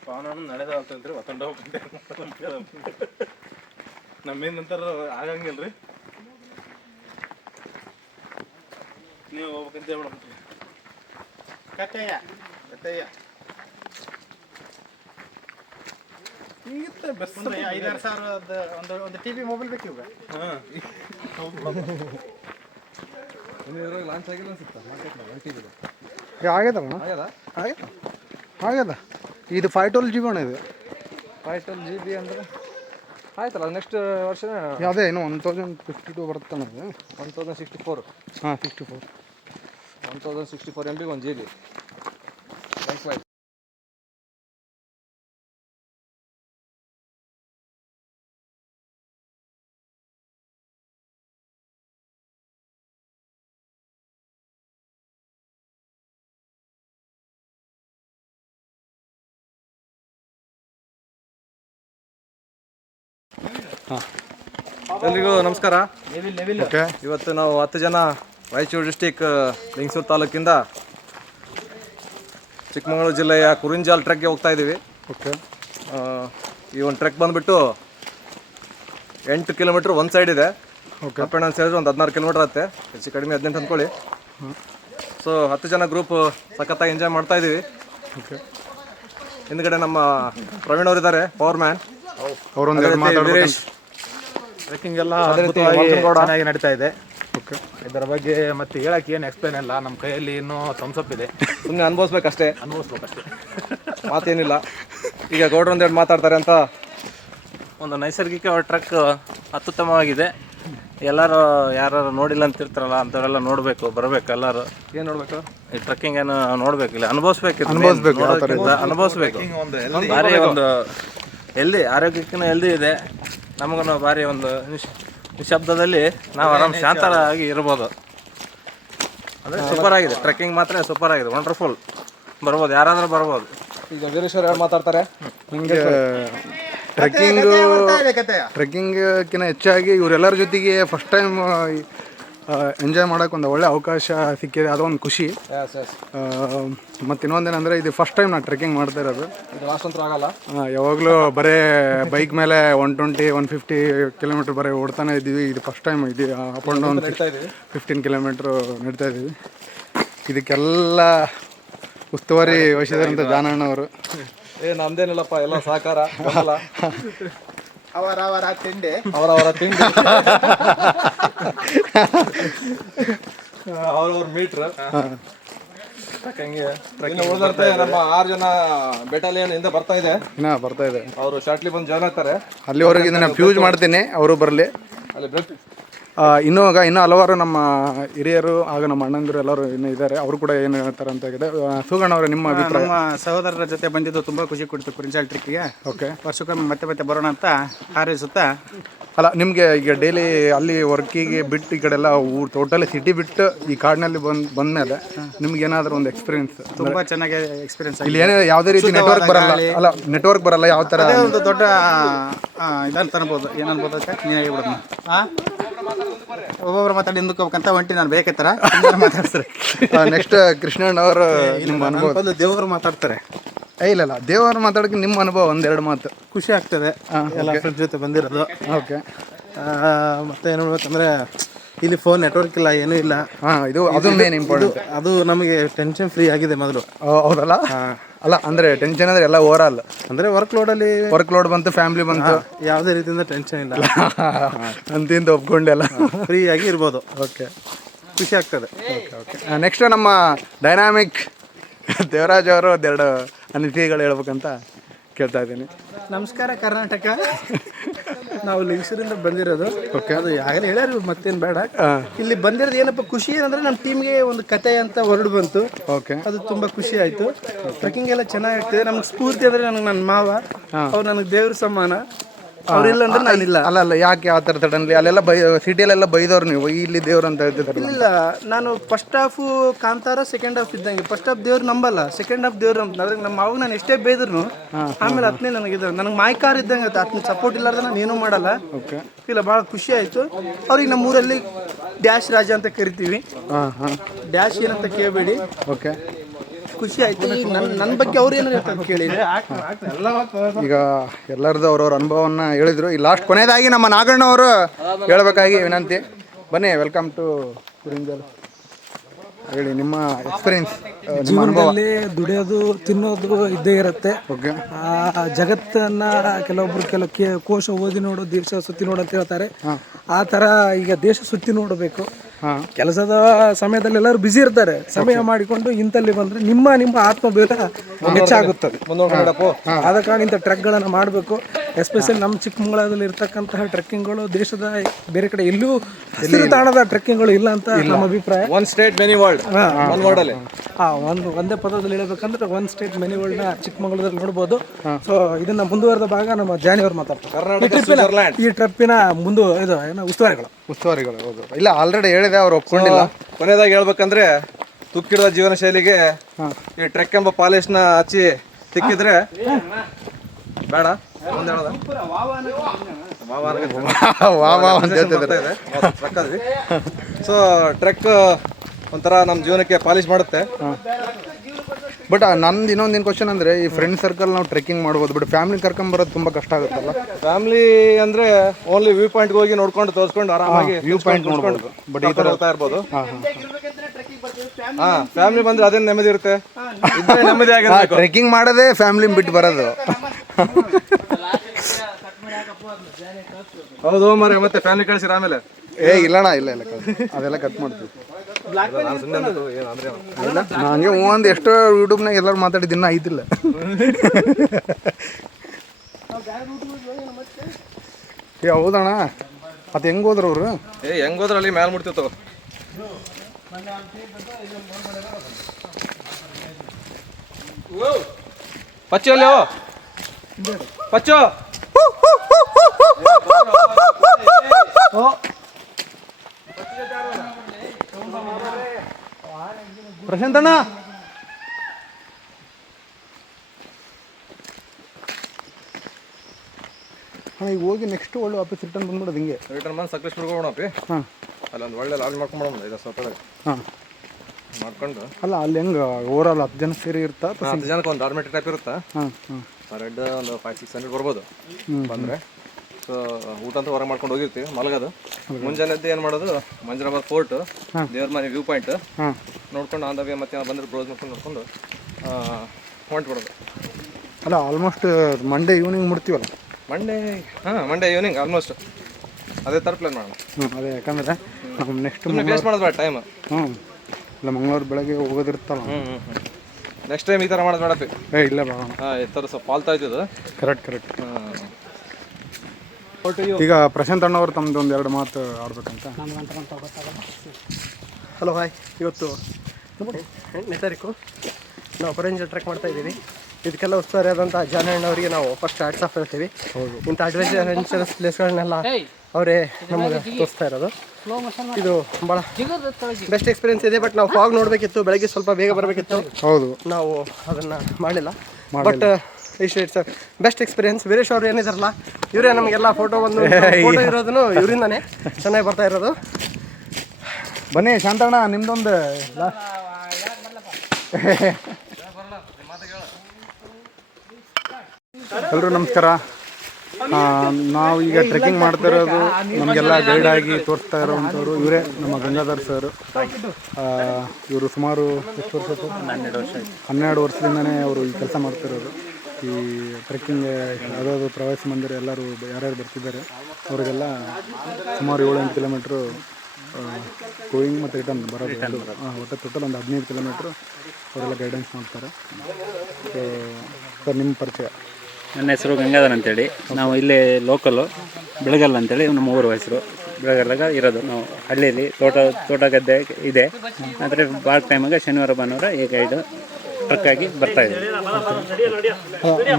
ಪವನ ನಡೆದ ಅಂತಂದ್ರಿ ಒತ್ತಂಡ ನಮ್ಮೇನಂತಾರ ಆಗಂಗಿಲ್ರಿ, ನೀವು ಹೋಗ್ಬೇಕಂತ ಹೇಳ್ಬಿಡ್ರಿ. ಕತೆಯ ಈಗಿತ್ತ ಬೆಸ್ಟ್ 5,000 ಒಂದು ಟಿವಿ ಮೊಬೈಲ್ ಬೇಕು ಇವಾಗ. ಲಾಂಚ್ ಆಗಿಲ್ಲ ಅನ್ಸುತ್ತಾ ಮಾರ್ಕೆಟ್ನಾಗ? ಆಗ್ಯದಲ್ಲ ಆಗ್ಯದ. ಇದು 512 GB ಅಣ್ಣ. ಇದು 512 GB ಅಂದ್ರೆ ಆಯ್ತಲ್ಲ, ನೆಕ್ಸ್ಟ್ ವರ್ಷನೇ ಯಾವುದೇ ಏನು 1052 ಬರುತ್ತಣ್ಣ ಅದು. 1064. ಹಾಂ 64 1064 MB 1 GB. ಥ್ಯಾಂಕ್ಸ್. ಎಲ್ರಿಗೂ ನಮಸ್ಕಾರ. ಓಕೆ, ಇವತ್ತು ನಾವು 10 ಜನ ರಾಯಚೂರು ಡಿಸ್ಟಿಕ್ ಲಿಂಗಸೂರು ತಾಲೂಕಿಂದ ಚಿಕ್ಕಮಗಳೂರು ಜಿಲ್ಲೆಯ ಕುರಿಂಜಾಲ್ ಟ್ರೆಕ್ಗೆ ಹೋಗ್ತಾ ಇದ್ದೀವಿ. ಓಕೆ. ಈ ಒಂದು ಟ್ರೆಕ್ ಬಂದುಬಿಟ್ಟು 8 ಕಿಲೋಮೀಟ್ರ್ ಒಂದು ಸೈಡ್ ಇದೆ. ಓಕೆ. ಅಪ್ ಆ್ಯಂಡ್ ಡೌನ್ ಸೇರಿದ್ರೆ ಒಂದು 16 ಕಿಲೋಮೀಟ್ರ್ ಆಗುತ್ತೆ, ಹೆಚ್ಚು ಕಡಿಮೆ 18 ಅಂದ್ಕೊಳ್ಳಿ. ಸೊ 10 ಜನ ಗ್ರೂಪ್ ಸಖತ್ತಾಗಿ ಎಂಜಾಯ್ ಮಾಡ್ತಾ ಇದ್ದೀವಿ. ಓಕೆ. ಹಿಂದ್ಗಡೆ ನಮ್ಮ ಪ್ರವೀಣ್ ಅವರಿದ್ದಾರೆ, ಪವರ್ ಮ್ಯಾನ್. ಅವರೊಂದು ವೀರೇಶ್. ಟ್ರೆಕ್ಕಿಂಗ್ ಎಲ್ಲ ಅದೇ ರೀತಿ ಅದ್ಭುತವಾಗಿ ವಾಲ್ಕನ್ ಗೌಡ. ಚೆನ್ನಾಗಿ ನಡೀತಾ ಇದೆ. ಓಕೆ. ಇದರ ಬಗ್ಗೆ ಮತ್ತೆ ಹೇಳಕ್ಕೆ ಏನು ಎಕ್ಸ್ಪ್ಲೇನ್ ಇಲ್ಲ, ನಮ್ಮ ಕೈಯಲ್ಲಿ ಇನ್ನೂ ಥಮ್ಸಪ್ ಇದೆ, ಸುಮ್ಮನೆ ಅನುಭವಿಸ್ಬೇಕಷ್ಟೇ, ಅನುಭವಿಸ್ಬೇಕಷ್ಟೇ. ಮಾತೇನಿಲ್ಲ. ಈಗ ಗೌಡ್ರು ಒಂದೆರಡು ಮಾತಾಡ್ತಾರೆ ಅಂತ. ಒಂದು ನೈಸರ್ಗಿಕ ಟ್ರಕ್ ಅತ್ಯುತ್ತಮವಾಗಿದೆ. ಎಲ್ಲರೂ ಯಾರು ನೋಡಿಲ್ಲ ಅಂತಿರ್ತಾರಲ್ಲ ಅಂಥವರೆಲ್ಲ ನೋಡಬೇಕು, ಬರಬೇಕು ಎಲ್ಲರೂ. ಏನು ನೋಡಬೇಕು? ಈ ಟ್ರಕ್ಕಿಂಗ್ ಏನು ನೋಡ್ಬೇಕು, ಇಲ್ಲ ಅನುಭವಿಸ್ಬೇಕು, ಅನುಭವಿಸ್ಬೇಕು. ಭಾರಿ ಒಂದು ಹೆಲ್ದಿ, ಆರೋಗ್ಯಕ್ಕಿಂತ ಹೆಲ್ದಿ ಇದೆ. ನಮಗೂ ಭಾರಿ ಒಂದು ನಿಶಬ್ದದಲ್ಲಿ ನಾವು ಆರಾಮ್ ಶಾಂತರಾಗಿ ಇರ್ಬೋದು. ಅಂದರೆ ಸೂಪರ್ ಆಗಿದೆ, ಟ್ರೆಕ್ಕಿಂಗ್ ಮಾತ್ರ ಸೂಪರ್ ಆಗಿದೆ, ವಂಡರ್ಫುಲ್. ಬರ್ಬೋದು, ಯಾರಾದರೂ ಬರ್ಬೋದು. ಈಗ ವೀರೇಶ್ವರ್ ಯಾರು ಮಾತಾಡ್ತಾರೆ? ನನಗೆ ಟ್ರೆಕ್ಕಿಂಗ್ಕಿಂತ ಹೆಚ್ಚಾಗಿ ಇವರೆಲ್ಲರ ಜೊತೆಗೆ ಫಸ್ಟ್ ಟೈಮ್ ಎಂಜಾಯ್ ಮಾಡೋಕೆ ಒಂದು ಒಳ್ಳೆ ಅವಕಾಶ ಸಿಕ್ಕಿದೆ, ಅದೊಂದು ಖುಷಿ. ಮತ್ತು ಇನ್ನೊಂದೇನೆಂದರೆ ಇದು ಫಸ್ಟ್ ಟೈಮ್ ನಾನು ಟ್ರೆಕ್ಕಿಂಗ್ ಮಾಡ್ತಾ ಇರೋದು. ಇದು ಲಾಸ್ಟ್ ಅಂತೂ ಆಗಲ್ಲ. ಯಾವಾಗಲೂ ಬರೀ ಬೈಕ್ ಮೇಲೆ 120-150 ಕಿಲೋಮೀಟ್ರ್ ಬರೀ ಓಡ್ತಾನೆ ಇದ್ದೀವಿ. ಇದು ಫಸ್ಟ್ ಟೈಮ್ ಇದು ಅಪ್ ಆ್ಯಂಡ್ ಡೌನ್ 15 ಕಿಲೋಮೀಟ್ರ್ ನಡೀತಾ ಇದ್ದೀವಿ. ಇದಕ್ಕೆಲ್ಲ ಉಸ್ತುವಾರಿ ವಹಿಸಿದಾರಂಥ ಜಾನಣ್ಣವರು. ನಮ್ದೇನಿಲ್ಲಪ್ಪ, ಎಲ್ಲ ಸಹಕಾರ, ಅವರವರ ತಿಂಡಿ, ಅವರವರ ತಿಂಡಿ, ಅವ್ರವ್ರ ಮೀಟ್ರ್. ಇನ್ನು ಉಳಿದಂತೆ ನಮ್ಮ 6 ಜನ ಬೆಟಾಲಿಯನ್ ಇಂದ ಬರ್ತಾ ಇದೆ. ಇನ್ನೂ ಬರ್ತಾ ಇದೆ. ಅವರು ಶಾರ್ಟ್ಲಿ ಬಂದು ಜಾಯ್ನ್ ಆಗ್ತಾರೆ. ಅಲ್ಲಿವರೆಗೆ ಇದನ್ನು ಫ್ಯೂಸ್ ಮಾಡ್ತೀನಿ, ಅವರು ಬರಲಿ. ಅಲ್ಲಿ ಬ್ರೇಕ್ ಇನ್ನೂ ಹಲವಾರು ನಮ್ಮ ಹಿರಿಯರು ಹಾಗೂ ನಮ್ಮ ಅಣ್ಣಂದಿರು ಎಲ್ಲರೂ ಇನ್ನೂ ಇದ್ದಾರೆ. ಅವರು ಕೂಡ ಏನು ಹೇಳ್ತಾರೆ ಅಂತ ಇದೆ. ಸುಗಣ್ಣ ಅವರೇ, ನಿಮ್ಮ ಅಭಿಪ್ರಾಯ? ನಮ್ಮ ಸಹೋದರರ ಜೊತೆ ಬಂದಿದ್ದು ತುಂಬ ಖುಷಿ ಕೊಡ್ತು ಕುರಿಂಚಾಲ್ ಟ್ರಿಕ್ಕಿಗೆ. ಓಕೆ, ವರ್ಷಕ್ಕೊಮ್ಮೆ ಮತ್ತೆ ಬರೋಣ ಅಂತ ಹಾರೈಸುತ್ತಾ. ಅಲ್ಲ, ನಿಮಗೆ ಈಗ ಡೈಲಿ ಅಲ್ಲಿ ವರ್ಕಿಗೆ ಬಿಟ್ಟು ಈ ಕಡೆ ಎಲ್ಲ ಟೋಟಲಿ ಸಿಟಿ ಬಿಟ್ಟು ಈ ಕಾಡಿನಲ್ಲಿ ಬಂದಮೇಲೆ ನಿಮ್ಗೆ ಏನಾದರೂ ಒಂದು ಎಕ್ಸ್ಪೀರಿಯನ್ಸ್? ತುಂಬ ಚೆನ್ನಾಗಿ ಎಕ್ಸ್ಪೀರಿಯನ್ಸ್ ಇಲ್ಲಿ ಏನೇ ಯಾವುದೇ ರೀತಿ ನೆಟ್ವರ್ಕ್ ಬರಲ್ಲ. ಅಲ್ಲ, ನೆಟ್ವರ್ಕ್ ಬರಲ್ಲ. ಯಾವ ಥರ ಅದೇ ಒಂದು ದೊಡ್ಡ ಇದಂತ ಅನ್ಬೋದು. ಏನನ್ಬೋದು ಅಂತ ನೀನು ಹೇಳ್ಬಿಡೋದು. ಒಬ್ಬೊಬ್ರು ಮಾತಾಡಿ ಹಿಂದಕ್ಕೆ ಹೋಗ್ಬೇಕಂತ ಹೊಂಟಿ ನಾನು ಬೇಕೈತಾರ ಮಾತಾಡ್ತಾರೆ. ನೆಕ್ಸ್ಟ್ ಕೃಷ್ಣಣ್ಣ ಅವರು ನಿಮ್ಮ ಅನುಭವ. ದೇವರು ಮಾತಾಡ್ತಾರೆ. ಇಲ್ಲ, ದೇವರು ಮಾತಾಡೋಕೆ ನಿಮ್ಮ ಅನುಭವ ಒಂದೆರಡು ಮಾತು. ಖುಷಿ ಆಗ್ತದೆ ಎಲ್ಲ ಫ್ರೆಂಡ್ಸ್ ಜೊತೆ ಬಂದಿರೋದು. ಓಕೆ, ಮತ್ತೆ ಏನು ಹೇಳ್ಬೇಕಂದ್ರೆ ಇಲ್ಲಿ ಫೋನ್ ನೆಟ್ವರ್ಕ್ ಇಲ್ಲ, ಏನೂ ಇಲ್ಲ. ಅದು ಮೇನ್ ಇಂಪಾರ್ಟೆಂಟ್. ಅದು ನಮಗೆ ಟೆನ್ಷನ್ ಫ್ರೀ ಆಗಿದೆ ಮೊದಲು. ಹೌದಲ್ಲ? ಅಲ್ಲ, ಅಂದರೆ ಟೆನ್ಷನ್ ಅಂದರೆ ಎಲ್ಲ ಓವರ್ ಆಲ್ ಅಂದರೆ ವರ್ಕ್ ಲೋಡ್ ಬಂತು, ಫ್ಯಾಮಿಲಿ ಬಂತು, ಯಾವುದೇ ರೀತಿಯಿಂದ ಟೆನ್ಷನ್ ಇಲ್ಲ ಅಂತಿಂತ ಒಪ್ಕೊಂಡೆಲ್ಲ ಫ್ರೀಯಾಗಿ ಇರ್ಬೋದು. ಓಕೆ, ಖುಷಿ ಆಗ್ತದೆ. ನೆಕ್ಸ್ಟ್ ನಮ್ಮ ಡೈನಾಮಿಕ್ ದೇವರಾಜ್ ಅವರು ಒಂದೆರಡು ಅನಿಸಿಕೆಗಳು ಹೇಳ್ಬೇಕಂತ ಕೇಳ್ತಾ ಇದ್ದೀನಿ. ನಮಸ್ಕಾರ ಕರ್ನಾಟಕ. ನಾವು ಲಿಂಗಸೂರಿಂದ ಬಂದಿರೋದು. ಓಕೆ, ಅದು ಆಗಲೇ ಹೇಳ್ಯಾರ, ಮತ್ತೇನು ಬೇಡ. ಇಲ್ಲಿ ಬಂದಿರೋದು ಏನಪ್ಪ ಖುಷಿ ಏನಂದ್ರೆ ನಮ್ಮ ಟೀಮ್ಗೆ ಒಂದು ಕತೆ ಅಂತ ಹೊರಡು ಬಂತು. ಓಕೆ, ಅದು ತುಂಬ ಖುಷಿ ಆಯಿತು. ಟ್ರೆಕ್ಕಿಂಗ್ ಎಲ್ಲ ಚೆನ್ನಾಗಿರ್ತದೆ. ನಮ್ಗೆ ಸ್ಫೂರ್ತಿ ಅಂದರೆ ನನಗೆ ನನ್ನ ಮಾವ, ಅವ್ರು ನನಗೆ ದೇವ್ರ ಸಮಾನ. ಅವ್ರಿಲ್ಲ ಅಂದ್ರೆ ನಾನಿಲ್ಲ. ಅಲ್ಲ, ಯಾಕೆ ಆ ಥರ ಸಡನ್ಲಿ? ಅಲ್ಲೆಲ್ಲ ಸಿಟಿಯಲ್ಲೆಲ್ಲ ಬೈದವ್ರು ನೀವು, ಇಲ್ಲಿ ದೇವ್ರು ಅಂತ ಹೇಳ್ತಿದ್ದಾರೆ. ಇಲ್ಲ, ನಾನು first half Kantara, second half ಇದ್ದಂಗೆ. ಫಸ್ಟ್ ಹಾಫ್ ದೇವ್ರು ನಂಬಲ್ಲ, ಸೆಕೆಂಡ್ ಹಾಫ್ ದೇವ್ರು ನಂಬ. ಅದ್ರಾಗ ನಮ್ಮ ಮಾವಾಗ ನಾನು ಎಷ್ಟೇ ಬೇದ್ರು ಆಮೇಲೆ ಹತ್ತನೇ ನನಗೆ ಮಾಯ್ಕಾರ್ ಇದ್ದಂಗೆ ಆಯ್ತು. ಹತ್ತನೇ ಸಪೋರ್ಟ್ ಇಲ್ಲಾರ್ದ ನಾನು ಏನೂ ಮಾಡಲ್ಲ. ಓಕೆ, ಇಲ್ಲ, ಭಾಳ ಖುಷಿ ಆಯಿತು. ಅವ್ರಿಗೆ ನಮ್ಮೂರಲ್ಲಿ ಡ್ಯಾಶ್ ರಾಜ ಅಂತ ಕರಿತೀವಿ. ಡ್ಯಾಶ್ ಏನಂತ ಕೇಳಬೇಡಿ. ಓಕೆ, ಖುಷಿ ಆಯ್ತು. ನನ್ನ ಬಗ್ಗೆ ಅವ್ರು ಏನಾರು ಹೇಳ್ತಾರೆ ಕೇಳಿ. ಈಗ ಎಲ್ಲರದ್ದು ಅವ್ರವ್ರ ಅನುಭವವನ್ನು ಹೇಳಿದರು. ಈ ಲಾಸ್ಟ್ ಕೊನೆಯದಾಗಿ ನಮ್ಮ ನಾಗಣ್ಣ ಅವರು ಹೇಳ್ಬೇಕಾಗಿ ವಿನಂತಿ. ಬನ್ನಿ, ವೆಲ್ಕಮ್ ಟು ಕುರಿಂಜಲ್. ಹೇಳಿ ನಿಮ್ಮ ಎಕ್ಸ್ಪೀರಿಯನ್ಸ್, ನಿಮ್ಮ ಅನುಭವ. ದುಡಿಯೋದು ತಿನ್ನೋದು ಇದ್ದೇ ಇರುತ್ತೆ. ಓಕೆ, ಜಗತ್ತನ್ನ ಕೆಲವೊಬ್ರು ಕೋಶ ಓದಿ ನೋಡು, ದೇಶ ಸುತ್ತಿ ನೋಡು ಅಂತ ಹೇಳ್ತಾರೆ. ಆ ಥರ ಈಗ ದೇಶ ಸುತ್ತಿ ನೋಡಬೇಕು. ಕೆಲಸದ ಸಮಯದಲ್ಲಿ ಎಲ್ಲರೂ ಬ್ಯುಸಿ ಇರ್ತಾರೆ. ಸಮಯ ಮಾಡಿಕೊಂಡು ಇಂತಲ್ಲಿ ಬಂದ್ರೆ ನಿಮ್ಮ ಆತ್ಮಬೇಗ ಹೆಚ್ಚಾಗುತ್ತದೆ. ಆದ ಕಾರಣ ಇಂಥ ಟ್ರೆಕ್ಗಳನ್ನು ಮಾಡಬೇಕು. ಎಸ್ಪೆಷಲಿ ನಮ್ಮ ಚಿಕ್ಕಮಗಳೂರಲ್ಲಿ ಇರ್ತಕ್ಕಂತಹ ಟ್ರೆಕ್ಕಿಂಗ್ಗಳು ದೇಶದ ಬೇರೆ ಕಡೆ ಎಲ್ಲೂ ಹಸಿರು ತಾಣದ ಟ್ರೆಕ್ಕಿಂಗ್ಗಳು ಇಲ್ಲ ಅಂತ ನಮ್ಮ ಅಭಿಪ್ರಾಯ. One state many world, one word ಅಲ್ಲಿ ಒಂದೇ ಪದದಲ್ಲಿ ಹೇಳ್ಬೇಕಂದ್ರೆ ಒನ್ ಸ್ಟೇಟ್ ಮೆನಿ ವರ್ಲ್ಡ್ ನ ಚಿಕ್ಕಮಗಳೂರಲ್ಲಿ ನೋಡ್ಬೋದು. ಸೊ ಇದನ್ನ ಮುಂದುವರೆದ ಭಾಗ ನಮ್ಮ ಜಾನಿ ಅವ್ರು ಮಾತಾಡ್ತಾರೆ. ಈ ಟ್ರಿಪ್ಪಿನ ಉಸ್ತುವಾರಿಗಳು. ಹೌದು, ಇಲ್ಲ ಆಲ್ರೆಡಿ ಹೇಳಿದೆ, ಅವ್ರು ಒಪ್ಕೊಂಡಿಲ್ಲ. ಕೊನೆಯದಾಗಿ ಹೇಳ್ಬೇಕಂದ್ರೆ ತುಕ್ಕಿಡುವ ಜೀವನ ಶೈಲಿಗೆ ಈ ಟ್ರೆಕ್ ಎಂಬ ಪಾಲಿಶ್ನ ಹಚ್ಚಿ ಸಿಕ್ಕಿದ್ರೆ ಬೇಡ ಒಂದ್ ಹೇಳೋದ ಸೊ ಟ್ರೆಕ್ ಒಂಥರ ನಮ್ಮ ಜೀವನಕ್ಕೆ ಪಾಲಿಶ್ ಮಾಡುತ್ತೆ. ಬಟ್ ನಂದು ಇನ್ನೊಂದೇನು ಕ್ವಶನ್ ಅಂದರೆ, ಈ ಫ್ರೆಂಡ್ ಸರ್ಕಲ್ ನಾವು ಟ್ರೆಕ್ಕಿಂಗ್ ಮಾಡ್ಬೋದು, ಬಟ್ ಫ್ಯಾಮಿಲಿ ಕರ್ಕೊಂಬರೋದು ತುಂಬ ಕಷ್ಟ ಆಗುತ್ತಲ್ಲ? ಫ್ಯಾಮಿಲಿ ಅಂದರೆ ಓನ್ಲಿ ವ್ಯೂ ಪಾಯಿಂಟ್ಗೆ ಹೋಗಿ ನೋಡ್ಕೊಂಡು ತೋರಿಸ್ಕೊಂಡು ಆರಾಮಾಗಿ ವ್ಯೂ ಪಾಯಿಂಟ್ ನೋಡ್ಕೊಂಡು ಬಟ್ ಈ ಥರ ಹೋಗ್ತಾ ಇರ್ಬೋದು. ಫ್ಯಾಮಿಲಿ ಬಂದ್ರೆ ಅದೇನು ನೆಮ್ಮದಿ ಇರುತ್ತೆ. ನೆಮ್ಮದಿ ಆಗಿರ್ಬೇಕು. ಟ್ರೆಕ್ಕಿಂಗ್ ಮಾಡೋದೇ ಫ್ಯಾಮಿಲಿ ಬಿಟ್ಟು ಬರೋದು. ಹೌದು ಮರೆ, ಮತ್ತೆ ಫ್ಯಾಮಿಲಿ ಕಳಿಸಿರ ಆಮೇಲೆ ಇಲ್ಲಣ್ಣ, ಇಲ್ಲ ಅದೆಲ್ಲ ಕಟ್ ಮಾಡ್ತೀವಿ. ನನಗೆ ಒಂದು ಎಷ್ಟೋ ಯೂಟ್ಯೂಬ್ನಾಗ ಎಲ್ಲರೂ ಮಾತಾಡಿದ್ದು ಇನ್ನೂ ಐತಿಲ್ಲ. ಹೌದಣ್ಣ, ಅದು ಹೆಂಗೆ ಹೋದ್ರು ಅವರು? ಹೆಂಗ್ ಹೋದ್ರ ಅಲ್ಲಿ ಮ್ಯಾಲ ಮುಡ್ತಿತ್ತು. ಪಚ್ಚು ಅಲ್ಲಿ ಪಚ್ಚು ಪ್ರಶಾಂತಣ್ಣ, ಈಗ ಹೋಗಿ ನೆಕ್ಸ್ಟ್ ಒಳ್ಳೆ ವಾಪಸ್ ರಿಟರ್ನ್ ಬಂದ್ಬಿಡೋದು. ಹಿಂಗೆ ರಿಟರ್ನ್ ಬಂದು ಸಕಲೇಶ್ಪುರ್ಗೆ ಹೋಗೋಣಪ್ಪಿ. ಅಲ್ಲೊಂದು ಒಳ್ಳೆ ಲಾಡ್ಜ್ ಮಾಡ್ಕೊಂಡ್ಬಿಡೋಣ ಇದು ಸ್ವಲ್ಪ ಮಾಡ್ಕೊಂಡು. ಅಲ್ಲ, ಅಲ್ಲಿ ಹೆಂಗೆ ಓವರಾಲ್ 10 ಜನ ಸೇರಿ ಇರ್ತಾ? 10 ಜನಕ್ಕೆ ಒಂದು ಡಾರ್ಮೆಟ್ರಿ ಟೈಪ್ ಇರುತ್ತಾ? ರೆಡ್ ಒಂದು 500-600 ಬರ್ಬೋದು ಬಂದರೆ. ಸೊ ಊಟ ಅಂತ ಹೊರಗೆ ಮಾಡ್ಕೊಂಡು ಹೋಗಿರ್ತೀವಿ, ಮಲಗೋದು. ಮುಂಜಾನೆದ್ದು ಏನು ಮಾಡೋದು, ಮಂಜರಾಬಾದ್ ಫೋರ್ಟ್, ದೇವ್ರ ಮನೆ ವ್ಯೂ ಪಾಯಿಂಟ್ ನೋಡ್ಕೊಂಡು ಆನ್ ದ ವೇ ಮತ್ತೆ ಬಂದ್ರೆ ಬ್ರೌಸ್ ಮಾಡ್ಕೊಂಡು ನೋಡ್ಕೊಂಡು ಹೊಂಟ್ಬಿಡೋದು. ಅಲ್ಲ, ಆಲ್ಮೋಸ್ಟ್ ಮಂಡೇ ಈವ್ನಿಂಗ್ ಮುಡ್ತೀವಲ್ಲ? ಮಂಡೇ ಈವ್ನಿಂಗ್ ಆಲ್ಮೋಸ್ಟ್ ಅದೇ ಥರ ಪ್ಲಾನ್ ಮಾಡೋಣ. ಅದೇ, ಯಾಕಂದರೆ ನೆಕ್ಸ್ಟ್ ವೇಸ್ಟ್ ಮಾಡೋದು ಬೇಡ ಟೈಮ್. ಇಲ್ಲ ಮಂಗಳವಾರ ಬೆಳಗ್ಗೆ ಹೋಗೋದಿರ್ತಲ್ಲ. ನೆಕ್ಸ್ಟ್ ಟೈಮ್ ಈ ಥರ ಮಾಡೋದು ಬೇಡಪ್ಪಿ. ಇಲ್ಲ ಬಾಣ. ಈ ಥರ ಸ್ವಲ್ಪ ಫಾಲ್ತಾ ಇದ್ದದು. ಕರೆಕ್ಟ್. ಈಗ ಪ್ರಶಾಂತ್ ಅಣ್ಣವ್ರು ತಮ್ಮದು ಒಂದು 2 ಮಾತು ಆಡ್ಬೇಕಂತ. ಹಲೋ ಹಾಯ್, ಇವತ್ತು 8ನೇ ತಾರೀಕು ನಾವು ಕೊರಂಜ ಟ್ರೆಕ್ ಮಾಡ್ತಾ ಇದ್ದೀವಿ. ಇದಕ್ಕೆಲ್ಲ ಉತ್ಸಾಹರಿಯಾದಂಥ ಜಾನಣ್ಣವರಿಗೆ ನಾವು ಫಸ್ಟ್ ಹ್ಯಾಟ್ಸ್ ಆಫ್ ಹೇಳ್ತೀವಿ. ಇಂಥ ಅಡ್ವೆಂಚರಸ್ ಪ್ಲೇಸ್ಗಳನ್ನೆಲ್ಲ ಅವರೇ ನಮಗೆ ತೋರಿಸ್ತಾ ಇರೋದು. ಇದು ಭಾಳ ಬೆಸ್ಟ್ ಎಕ್ಸ್ಪೀರಿಯನ್ಸ್ ಇದೆ. ಬಟ್ ನಾವು ಫಾಗ್ ನೋಡಬೇಕಿತ್ತು, ಬೆಳಗ್ಗೆ ಸ್ವಲ್ಪ ಬೇಗ ಬರಬೇಕಿತ್ತು. ಹೌದು, ನಾವು ಅದನ್ನು ಮಾಡಲಿಲ್ಲ. But it's best experience. Veeresh ಅವ್ರು ಏನಿದಾರಲ್ಲ, ಇವರೇ ನಮಗೆಲ್ಲ ಫೋಟೋ ಇರೋದನ್ನು ಇವರಿಂದನೇ ಚೆನ್ನಾಗಿ ಬರ್ತಾ ಇರೋದು. ಬನ್ನಿ ಶಾಂತಣ್ಣ, ನಿಮ್ದೊಂದು ಎಲ್ರು ನಮಸ್ಕಾರ. ನಾವು ಈಗ ಟ್ರೆಕ್ಕಿಂಗ್ ಮಾಡ್ತಾ ಇರೋದು, ನಮಗೆಲ್ಲ ಗೈಡ್ ಆಗಿ ತೋರಿಸ್ತಾ ಇರೋವಂಥವ್ರು ಇವರೇ ನಮ್ಮ ಗಂಗಾಧರ್ ಸರ್. ಇವರು ಸುಮಾರು ಎಷ್ಟು ವರ್ಷ? 12 ವರ್ಷದಿಂದನೇ ಅವರು ಈ ಕೆಲಸ ಮಾಡ್ತಿರೋದು. ಈ ಟ್ರೆಕ್ಕಿಂಗ್ ಯಾವುದಾದ್ರು ಪ್ರವಾಸಿ ಮಂದಿರ ಎಲ್ಲರೂ ಯಾರ್ಯಾರು ಬರ್ತಿದ್ದಾರೆ ಅವರಿಗೆಲ್ಲ ಸುಮಾರು 7-8 ಕಿಲೋಮೀಟ್ರು ಗೋಯಿಂಗ್ ಮತ್ತು ರಿಟರ್ನ್ ಬರೋದು. ಒಟ್ಟು ಟೋಟಲ್ ಒಂದು 15 ಕಿಲೋಮೀಟ್ರು ಅವರೆಲ್ಲ ಗೈಡೆನ್ಸ್ ಮಾಡ್ತಾರೆ. ಸರ್, ನಿಮ್ಮ ಪರಿಚಯ? ನನ್ನ ಹೆಸರು ಗಂಗಾಧರ್ ಅಂತೇಳಿ. ನಾವು ಇಲ್ಲೇ ಲೋಕಲ್ಲು, ಬೆಳಗಲ್ ಅಂತೇಳಿ ನಮ್ಮ ಊರು ಹೆಸರು. ಬೆಳಗಲ್ಲಾಗ ಇರೋದು ನಾವು. ಹಳ್ಳಿಯಲ್ಲಿ ತೋಟ ಗದ್ದೆ ಇದೆ. ಆದರೆ ಭಾಳ ಟೈಮಾಗ ಶನಿವಾರ ಭಾನುವಾರ ಈ ಗೈಡು ಟ್ರಕ್ಕಾಗಿ ಬರ್ತಾ ಇದ್ದೀವಿ.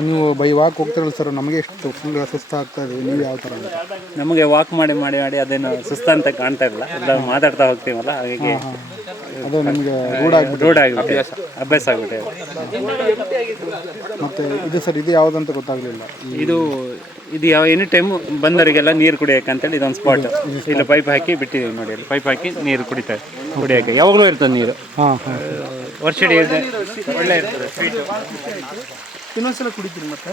ನೀವು ಬೈ ವಾಕ್ ಹೋಗ್ತಿರಲ್ಲ ಸರ್, ನಮಗೆ ಎಷ್ಟು ಫುಲ್ ಸುಸ್ತು ಆಗ್ತಾ ಇದೆ, ನೀವು ಯಾವ ಥರ? ನಮಗೆ ವಾಕ್ ಮಾಡಿ ಅದೇನು ಸುಸ್ತ ಕಾಣ್ತಾ ಇಲ್ಲ, ಎಲ್ಲ ಮಾತಾಡ್ತಾ ಹೋಗ್ತೀವಲ್ಲ, ಹಾಗಾಗಿ ಅದು ನಿಮಗೆ ರೂಢ ಆಗಿಬಿಟ್ಟೆ, ಅಭ್ಯಾಸ ಆಗಿಬಿಟ್ಟೆ. ಮತ್ತು ಇದು ಸರ್, ಇದು ಯಾವುದಂತ ಗೊತ್ತಾಗಲಿಲ್ಲ. ಇದು ಯಾವ ಎನಿ ಟೈಮು ಬಂದವರಿಗೆಲ್ಲ ನೀರು ಕುಡಿಯೋಕೆ ಅಂತೇಳಿ ಇದೊಂದು ಸ್ಪಾಟ್. ಇಲ್ಲ ಪೈಪ್ ಹಾಕಿ ಬಿಟ್ಟಿದ್ದೀವಿ ನೋಡಿ, ಅಲ್ಲಿ ಪೈಪ್ ಹಾಕಿ ನೀರು ಕುಡಿಯೋಕೆ ಯಾವಾಗಲೂ ಇರ್ತದೆ ನೀರು. ವರ್ಷಡಿ ಒಳ್ಳೆ ಇರ್ತದೆ, ಸ್ವೀಟು. ಇನ್ನೊಂದ್ಸಲ ಕುಡಿತೀನಿ ಮತ್ತೆ.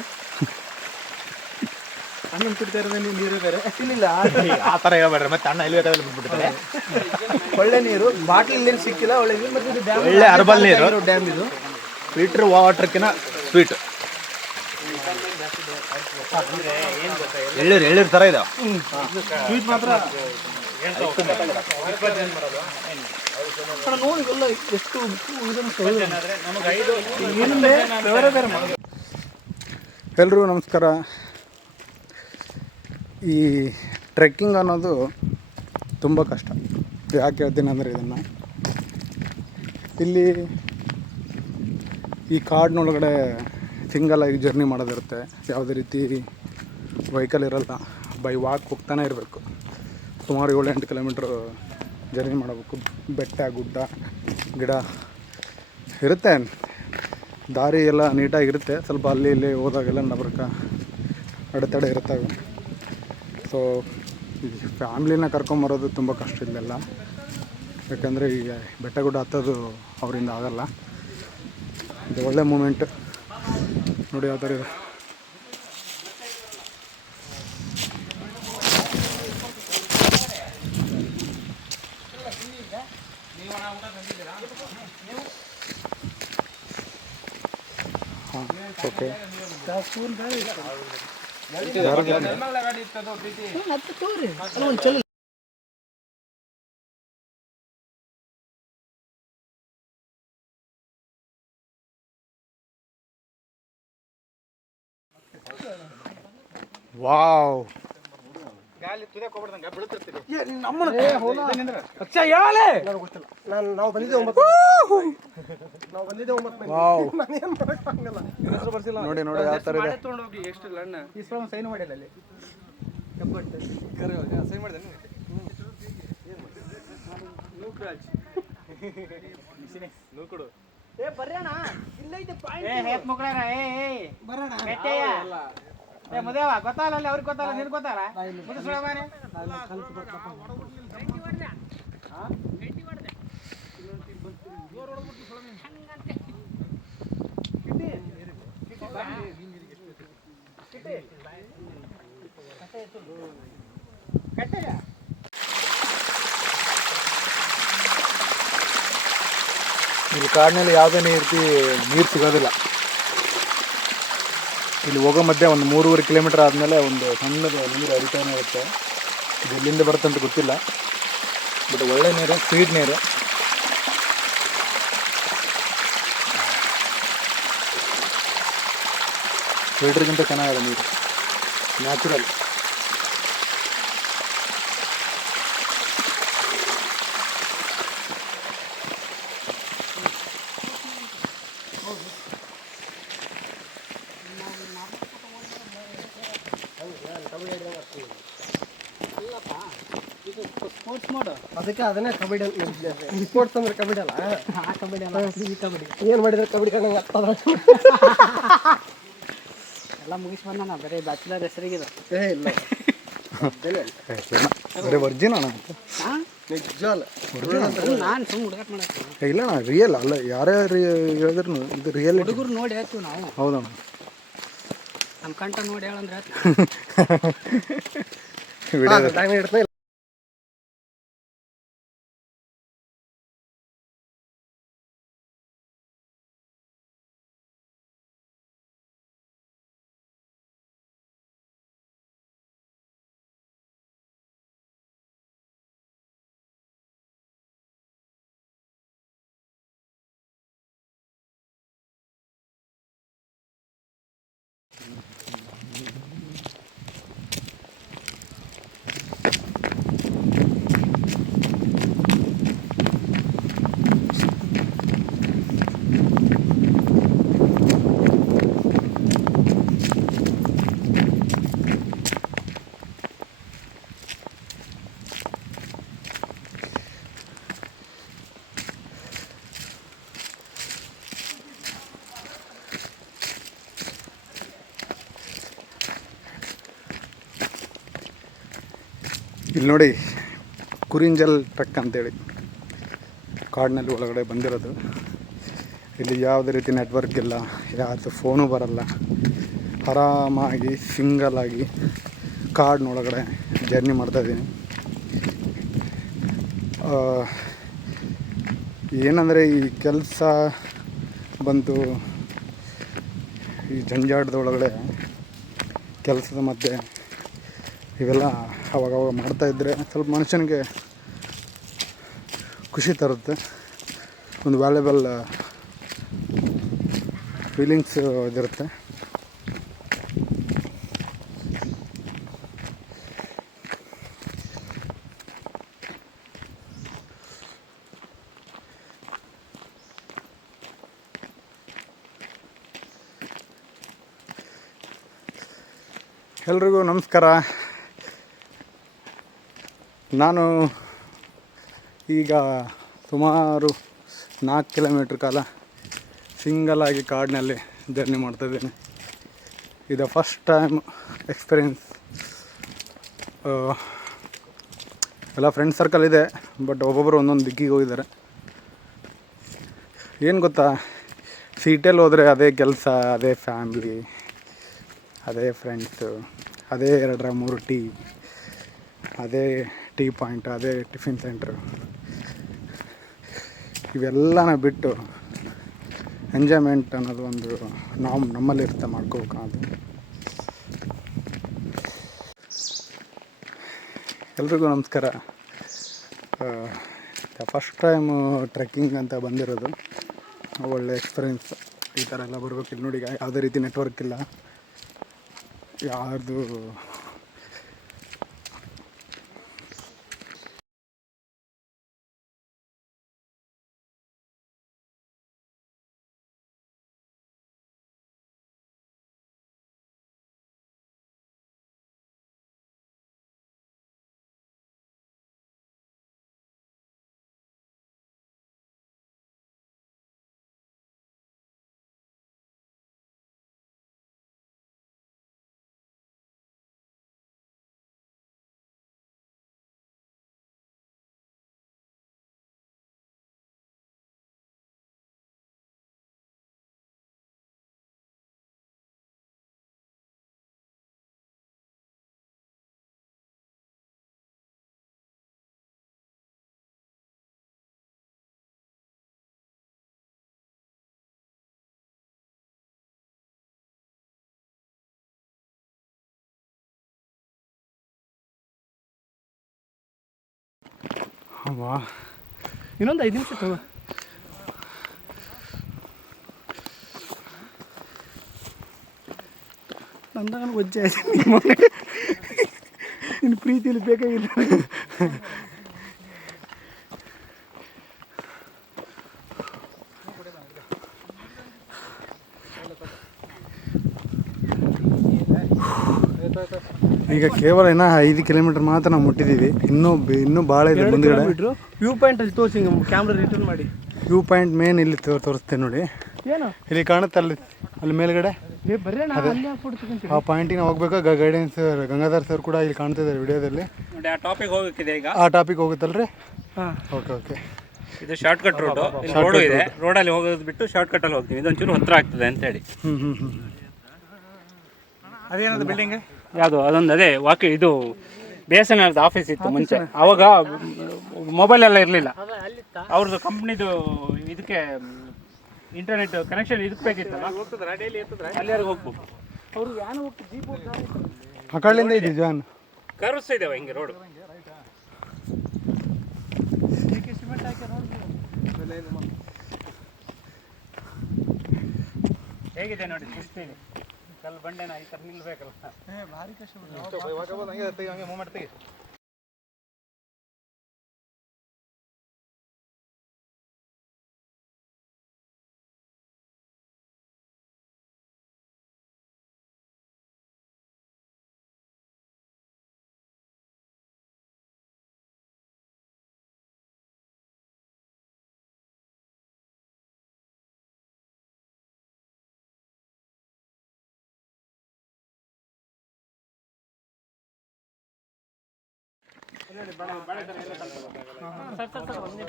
ಅಣ್ಣ ಕುಡಿತಾ ಇರೋದೇ ನೀರು ಬೇರೆ ಇಲ್ಲ ಆ ಥರ ಹೇಳ್ಬೇಡ್ರಿ, ಮತ್ತೆ ಅಣ್ಣ ಇಲ್ಲಿ ಬಿಟ್ಬಿಡ್ತಾರೆ. ಒಳ್ಳೆ ನೀರು, ಬಾಟ್ಲಿ ನೀರು ಸಿಕ್ಕಿಲ್ಲ. ಒಳ್ಳೆ ನೀರು, ಮತ್ತೆ ಒಳ್ಳೆ ಅರ್ಬಲ್ ನೀರು. ಡ್ಯಾಮ್ ಇದು ಫಿಲ್ಟರ್ ವಾಟರ್ಕಿನ ಸ್ವೀಟ್. ಎಳ್ಳೀರು ಥರ ಇದೆ ಸ್ವೀಟ್ ಮಾತ್ರ. ನೋಡಿ ಎಲ್ಲ ಎಷ್ಟು ಎಲ್ರಿಗೂ ನಮಸ್ಕಾರ. ಈ ಟ್ರೆಕ್ಕಿಂಗ್ ಅನ್ನೋದು ತುಂಬ ಕಷ್ಟ. ಯಾಕೆ ಹೇಳ್ತೀನಿ ಅಂದರೆ, ಇದನ್ನು ಇಲ್ಲಿ ಈ ಕಾಡಿನೊಳಗಡೆ ಸಿಂಗಲಾಗಿ ಜರ್ನಿ ಮಾಡೋದಿರುತ್ತೆ. ಯಾವುದೇ ರೀತಿ ವೆಹಿಕಲ್ ಇರಲ್ಲ, ಬೈ ವಾಕ್ ಹೋಗ್ತಾನೆ ಇರಬೇಕು. ಸುಮಾರು 7-8 ಕಿಲೋಮೀಟ್ರ್ ಜರ್ನಿ ಮಾಡಬೇಕು. ಬೆಟ್ಟ ಗುಡ್ಡ ಗಿಡ ಇರುತ್ತೆ, ದಾರಿ ಎಲ್ಲ ನೀಟಾಗಿರುತ್ತೆ. ಸ್ವಲ್ಪ ಅಲ್ಲಿ ಇಲ್ಲಿ ಹೋದಾಗೆಲ್ಲ ನಬರ್ಕ ಅಡೆತಡೆ ಇರ್ತವೆ. ಸೊ ಈ ಫ್ಯಾಮ್ಲಿನ ಕರ್ಕೊಂಬರೋದು ತುಂಬ ಕಷ್ಟ ಇಲ್ಲೆಲ್ಲ. ಯಾಕಂದರೆ ಈಗ ಬೆಟ್ಟ ಗುಡ್ಡ ಹತ್ತೋದು ಅವರಿಂದ ಆಗಲ್ಲ. ಇದು ಒಳ್ಳೆ ಮೂಮೆಂಟ್ ನೋಡಿ ಯಾವ ಥರ ಇದೆ. Okay, wow. ನಾವು ಬಂದಿದ್ದೆ 9. ನೋಡಿ ನೋಡಿ ಯಾವ ಥರ ಇದೆ. ಸೈನ್ ಮಾಡಿಲ್ಲ ಅಲ್ಲಿ. ಸೈನ್ ಮಾಡಿದೆ ನೂಕುಡು. ಮದೇವ ಗೊತ್ತಾಗಲ್ಲ, ಅವ್ರಿಗೆ ಗೊತ್ತಾಗಲ್ಲ, ನಿನ್ ಗೊತ್ತಾಗಲ್ಲ. ಇಲ್ಲಿ ಕಾಡಿನಲ್ಲಿ ಯಾವುದೇ ನೀರು ಸಿಗೋದಿಲ್ಲ. ಇಲ್ಲಿ ಹೋಗೋ ಮಧ್ಯೆ ಒಂದು 3-3 ಕಿಲೋಮೀಟರ್ ಆದಮೇಲೆ ಒಂದು ಸಣ್ಣದು ನೀರು ಹರಿತಾನೆ ಇರುತ್ತೆ. ಇದು ಎಲ್ಲಿಂದ ಬರುತ್ತೆ ಅಂತ ಗೊತ್ತಿಲ್ಲ, ಬಟ್ ಒಳ್ಳೆ ನೀರು, ಸ್ವೀಟ್ ನೀರು. ಫಿಲ್ಟರ್ಗಿಂತ ಚೆನ್ನಾಗಿದೆ ನೀರು, ನ್ಯಾಚುರಲ್. ಅದಕ್ಕೆ ಅದನ್ನೇ ಕಬಡ್ಡಿ ಅಂತ ಸ್ಪೋರ್ಟ್ಸ್ ಅಂದ್ರೆ ಕಬಡ್ಡಿ ಅಲ್ಲ. ಏನು ಮಾಡಿದ್ರೆ ಕಬಡ್ಡಿ ಕಂಡಂಗೆ ಆಗ್ತದ. ಎಲ್ಲ ಮುಗಿಸಿ ಬಂದ ಬರೀ ಬ್ಯಾಚುಲರ್ ಹೆಸರಿಗಿದೆ. ಇಲ್ಲ ಬರೀ ವರ್ಜಿನ್ ಅಣ್ಣ, ನಿಜ ಅಲ್ಲ. ನಾನು ಸುಮ್ಮನೆ ಹುಡುಗಾಟ ಮಾಡಕ್ಕೆ ಇಲ್ಲ ಅಣ್ಣ, ರಿಯಲ್ ಅಲ್ಲ. ಯಾರೇ ಹೇಳಿದ್ರು ಇದು ರಿಯಲ್. ಹುಡುಗರು ನೋಡಿ ಹೇಳ್ತೀವಿ ನಾವು. ಹೌದಣ್ಣ, ನಮ್ಮ ಕಂಟ ನೋಡಿ ಹೇಳಂದ್ರೆ ಇಡ್ತೀನಿ. ಇಲ್ಲಿ ನೋಡಿ, ಕುರಿಂಜಲ್ ಟ್ರಕ್ ಅಂತೇಳಿ ಕಾಡಿನಲ್ಲಿ ಒಳಗಡೆ ಬಂದಿರೋದು. ಇಲ್ಲಿ ಯಾವುದೇ ರೀತಿ ನೆಟ್ವರ್ಕ್ ಇಲ್ಲ, ಯಾರ್ದು ಫೋನು ಬರಲ್ಲ. ಆರಾಮಾಗಿ ಸಿಂಗಲ್ ಆಗಿ ಕಾಡಿನೊಳಗಡೆ ಜರ್ನಿ ಮಾಡ್ತಾಯಿದ್ದೀನಿ. ಏನಂದರೆ ಈ ಕೆಲಸ ಬಂತು, ಈ ಜಂಜಾಟದ ಒಳಗಡೆ ಕೆಲಸದ ಮಧ್ಯೆ ಇವೆಲ್ಲ ಅವಾಗವಾಗ ಮಾಡ್ತಾಯಿದ್ರೆ ಸ್ವಲ್ಪ ಮನುಷ್ಯನಿಗೆ ಖುಷಿ ತರುತ್ತೆ. ಒಂದು ವ್ಯಾಲ್ಯುಬಲ್ ಫೀಲಿಂಗ್ಸ್ ಇದಿರುತ್ತೆ. ಎಲ್ರಿಗೂ ನಮಸ್ಕಾರ. ನಾನು ಈಗ ಸುಮಾರು 4 ಕಿಲೋಮೀಟ್ರ್ ಕಾಲ ಸಿಂಗಲಾಗಿ ಕಾಡಿನಲ್ಲಿ ಜರ್ನಿ ಮಾಡ್ತಾಯಿದ್ದೀನಿ. ಇದು ಫಸ್ಟ್ ಟೈಮ್ ಎಕ್ಸ್ಪೀರಿಯೆನ್ಸ್. ಎಲ್ಲ ಫ್ರೆಂಡ್ ಸರ್ಕಲ್ ಇದೆ, ಬಟ್ ಒಬ್ಬೊಬ್ಬರು ಒಂದೊಂದು ದಿಕ್ಕಿಗೆ ಹೋಗಿದ್ದಾರೆ. ಏನು ಗೊತ್ತಾ, ಸಿಟಿಯಲ್ಲಿ ಹೋದರೆ ಅದೇ ಕೆಲಸ, ಅದೇ ಫ್ಯಾಮ್ಲಿ, ಅದೇ ಫ್ರೆಂಡ್ಸು, ಅದೇ 2-3 ಟೀ, ಅದೇ ಟೀ ಪಾಯಿಂಟ್, ಅದೇ ಟಿಫಿನ್ ಸೆಂಟ್ರು, ಇವೆಲ್ಲನ ಬಿಟ್ಟು ಎಂಜಾಯ್ಮೆಂಟ್ ಅನ್ನೋದು ಒಂದು ನಮ್ಮಲ್ಲಿರುತ್ತೆ, ಮಾಡ್ಕೋಬೇಕು ಅನ್ನೋದು. ಎಲ್ರಿಗೂ ನಮಸ್ಕಾರ. ಫಸ್ಟ್ ಟೈಮು ಟ್ರೆಕ್ಕಿಂಗ್ ಅಂತ ಬಂದಿರೋದು. ಒಳ್ಳೆ ಎಕ್ಸ್ಪೀರಿಯೆನ್ಸ್. ಈ ಥರ ಎಲ್ಲ ಬರ್ಬೇಕು. ಇಲ್ಲಿ ನೋಡಿ, ಯಾವುದೇ ರೀತಿ ನೆಟ್ವರ್ಕ್ ಇಲ್ಲ, ಯಾರ್ದು ಇನ್ನೊಂದು 5 ನಿಮಿಷ ತಗೋ. ನಂದಾಗ ಒಜ್ಜೆ ನಿನ್ನ ಪ್ರೀತಿಯಲ್ಲಿ ಬೇಕಾಗಿಲ್ಲ. ಈಗ ಕೇವಲ ಇನ್ನೂ 5 ಕಿಲೋಮೀಟರ್ ಮಾತ್ರ ನಾವು ಮುಟ್ಟಿದ್ದೀವಿ. ಇನ್ನೂ ಭಾಳ ಇದೆ ಮುಂದ್ಗಡೆ. ವ್ಯೂ ಪಾಯಿಂಟಲ್ಲಿ ತೋರಿಸಿ ಕ್ಯಾಮ್ರಾ ರಿಟರ್ನ್ ಮಾಡಿ. ವ್ಯೂ ಪಾಯಿಂಟ್ ಮೇನ್ ಇಲ್ಲಿ ತೋರಿಸ್ತೇನೆ ನೋಡಿ. ಏನು ಇಲ್ಲಿ ಕಾಣುತ್ತೆ, ಅಲ್ಲಿ ಮೇಲ್ಗಡೆ ಆ ಪಾಯಿಂಟಿಗೆ ನಾವು ಹೋಗ್ಬೇಕಾ. ಗೈಡೆನ್ಸ್ ಗಂಗಾಧರ್ ಸರ್ ಕೂಡ ಇಲ್ಲಿ ಕಾಣ್ತಿದ್ದಾರೆ ವಿಡಿಯೋದಲ್ಲಿ. ನೋಡಿ ಆ ಟಾಪಿಕ್ ಹೋಗಕ್ಕಿದೆ ಈಗ. ಆ ಟಾಪಿಕ್ ಹೋಗುತ್ತಲ್ರಿ? ಹಾಂ, ಓಕೆ ಓಕೆ. ಇದು ಶಾರ್ಟ್ ಕಟ್ ರೋಡ್. ಇಲ್ಲಿ ರೋಡು ಇದೆ, ರೋಡಲ್ಲಿ ಹೋಗೋದು ಬಿಟ್ಟು ಶಾರ್ಟ್ ಕಟ್ಟಲ್ಲಿ ಹೋಗ್ತೀವಿ. ಇದೊಂಚೂರು ಹತ್ರ ಆಗ್ತದೆ ಅಂತೇಳಿ. ಅದೇನದು ಬಿಲ್ಡಿಂಗ್? ಯಾವುದು ಅದೊಂದು ಅದೇ ಇದು BSNL ಆಫೀಸ್ ಇತ್ತು ಮುಂಚೆ. ಅವಾಗ ಮೊಬೈಲ್ ಎಲ್ಲ ಇರಲಿಲ್ಲ. ಅವ್ರದ್ದು ಕಂಪ್ನಿದು ಇದಕ್ಕೆ ಇಂಟರ್ನೆಟ್ ಕನೆಕ್ಷನ್ ಇದಕ್ಕೆ ಬೇಕಿತ್ತಲ್ಲ, ಅಲ್ಲಿವರೆಗೆ ಹೋಗ್ಬೇಕು. ಆ ಕಡೆಯಿಂದ ಇದೆ ಜಾನ್ ಕರ್ವ್ಸ್ ಇದಾವೆ ಹಿಂಗೆ ರೋಡು. ಹೇಗಿದೆ ನೋಡಿ ಸುಸ್ತಿದೆ. ಕಲ್ಲು ಬಂಡೆನ ಈ ಥರ ನಿಲ್ಬೇಕಲ್ಲ. ಭಾರಿ ಕಷ್ಟ.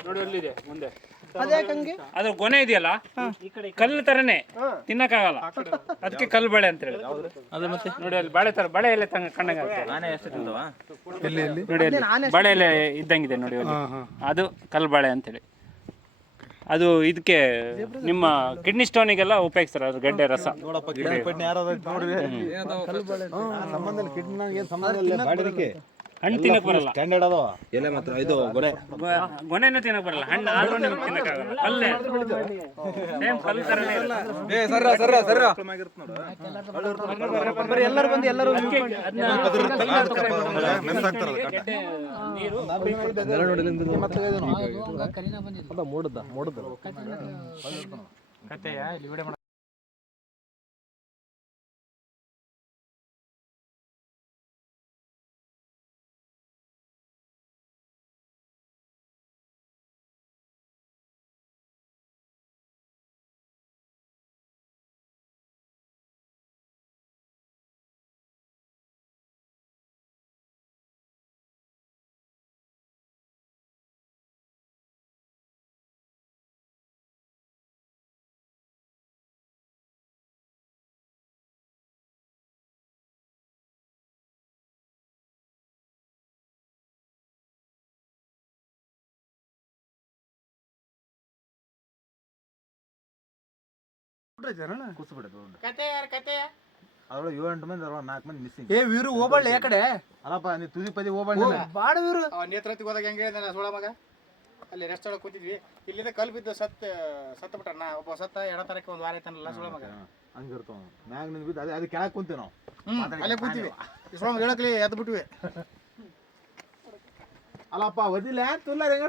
ನೋಡಿ ಅಲ್ಲಿದೆ ಮುಂದೆ. ಅದ್ಯಾಕಂಗೆ? ಅದು ಗೊನೆ ಇದೆಯಲ್ಲ, ಕಲ್ಲು ತರನೇ, ತಿನ್ನಕ್ಕಾಗಲ್ಲ. ಅದಕ್ಕೆ ಕಲ್ಲು ಬಾಳೆ ಅಂತ ಹೇಳಿ. ಅದು ಮತ್ತೆ ನೋಡಿ ಅಲ್ಲಿ ಬಾಳೆ ತರ, ಬಾಳೆ ಎಲೆ ಕಣ್ಣಂಗ ನೋಡಿ ಅಲ್ಲಿ ಬಾಳೆ ಎಲೆ ಇದ್ದಂಗಿದೆ ನೋಡಿ ಅಲ್ಲಿ. ಅದು ಕಲ್ಲು ಬಾಳೆ ಅಂತೇಳಿ. ಅದು ಇದಕ್ಕೆ ನಿಮ್ಮ ಕಿಡ್ನಿ ಸ್ಟೋನಿಗೆಲ್ಲ ಉಪಯೋಗಿಸ್ತಾರೆ. ಅದು ಗಡ್ಡೆ ರಸ. ಹಣ್ಣು ತಿನ್ನಕ್ ಬರಲ್ಲ, ಎಲೆ ಮಾತ್ರ ಇದು ಗೊನೆನೂ ತಿನ್ನಕ್ ಬರಲ್ಲ. ಹಣ್ಣು ಆದ್ರೂ ನಿಮ್ಗೆ ತಿನ್ನಕ್ಕಾಗಲ್ಲ. ಕಲ್ಲೇ ಸೇಮ್ ಕಲ್ಲು ತರನೇ ಎಲ್ಲರೂ ಬಂದು ಎಲ್ಲರೂ ನೀರು ಅದ್ರೊಳಗೆ 7-8 ಮಂದಿ 4 ಮಂದಿ ಮಿಸ್ಸಿಂಗ್. ಏ ವೀರು ಹೋಗ್ಬಳ್ಳಿ ಆ ಕಡೆ. ಅಲ್ಲಪ್ಪ ನೀ ತುದಿ ಪದಿ ಹೋಗ್ಬಣ್ಣ. ಬಾಡ ವೀರು ನೇತ್ರಾವತಿಗೆ ಹೋದಾಗ ಹೆಂಗೆ ಹೇಳಿದ ಸೋಳ ಮಗ, ಅಲ್ಲಿ ರೆಸ್ಟ್ ಒಳಗೆ ಕೂತಿದ್ವಿ. ಇಲ್ಲಿಂದ ಕಲ್ಲು ಬಿದ್ದು ಸತ್ತ ಬಿಟ್ಟ. ಒಬ್ಬ ಸತ್ತ ಎಡತರಕ್ಕೆ ಒಂದು ವಾರ ಆಯ್ತಾನಲ್ಲ ಸೋಳ ಮಗ. ಹಂಗಿರ್ತಾವ ಮ್ಯಾಗ ನಿಂದು ಬಿದ್ದು ಅದು ಕೆಳಗೆ ಕುಂತೀವಿ ನಾವು. ಅಲ್ಲೇ ಕೂತೀವಿ. ಸೋಳ ಮಗ ಹೇಳಕ್ಲಿ ಎದ್ದು ಬಿಟ್ವಿ. ಅಲ್ಲಪ್ಪ ಒದಿಲ್ಲ ತುಲ್ಲ ಹೆಂಗ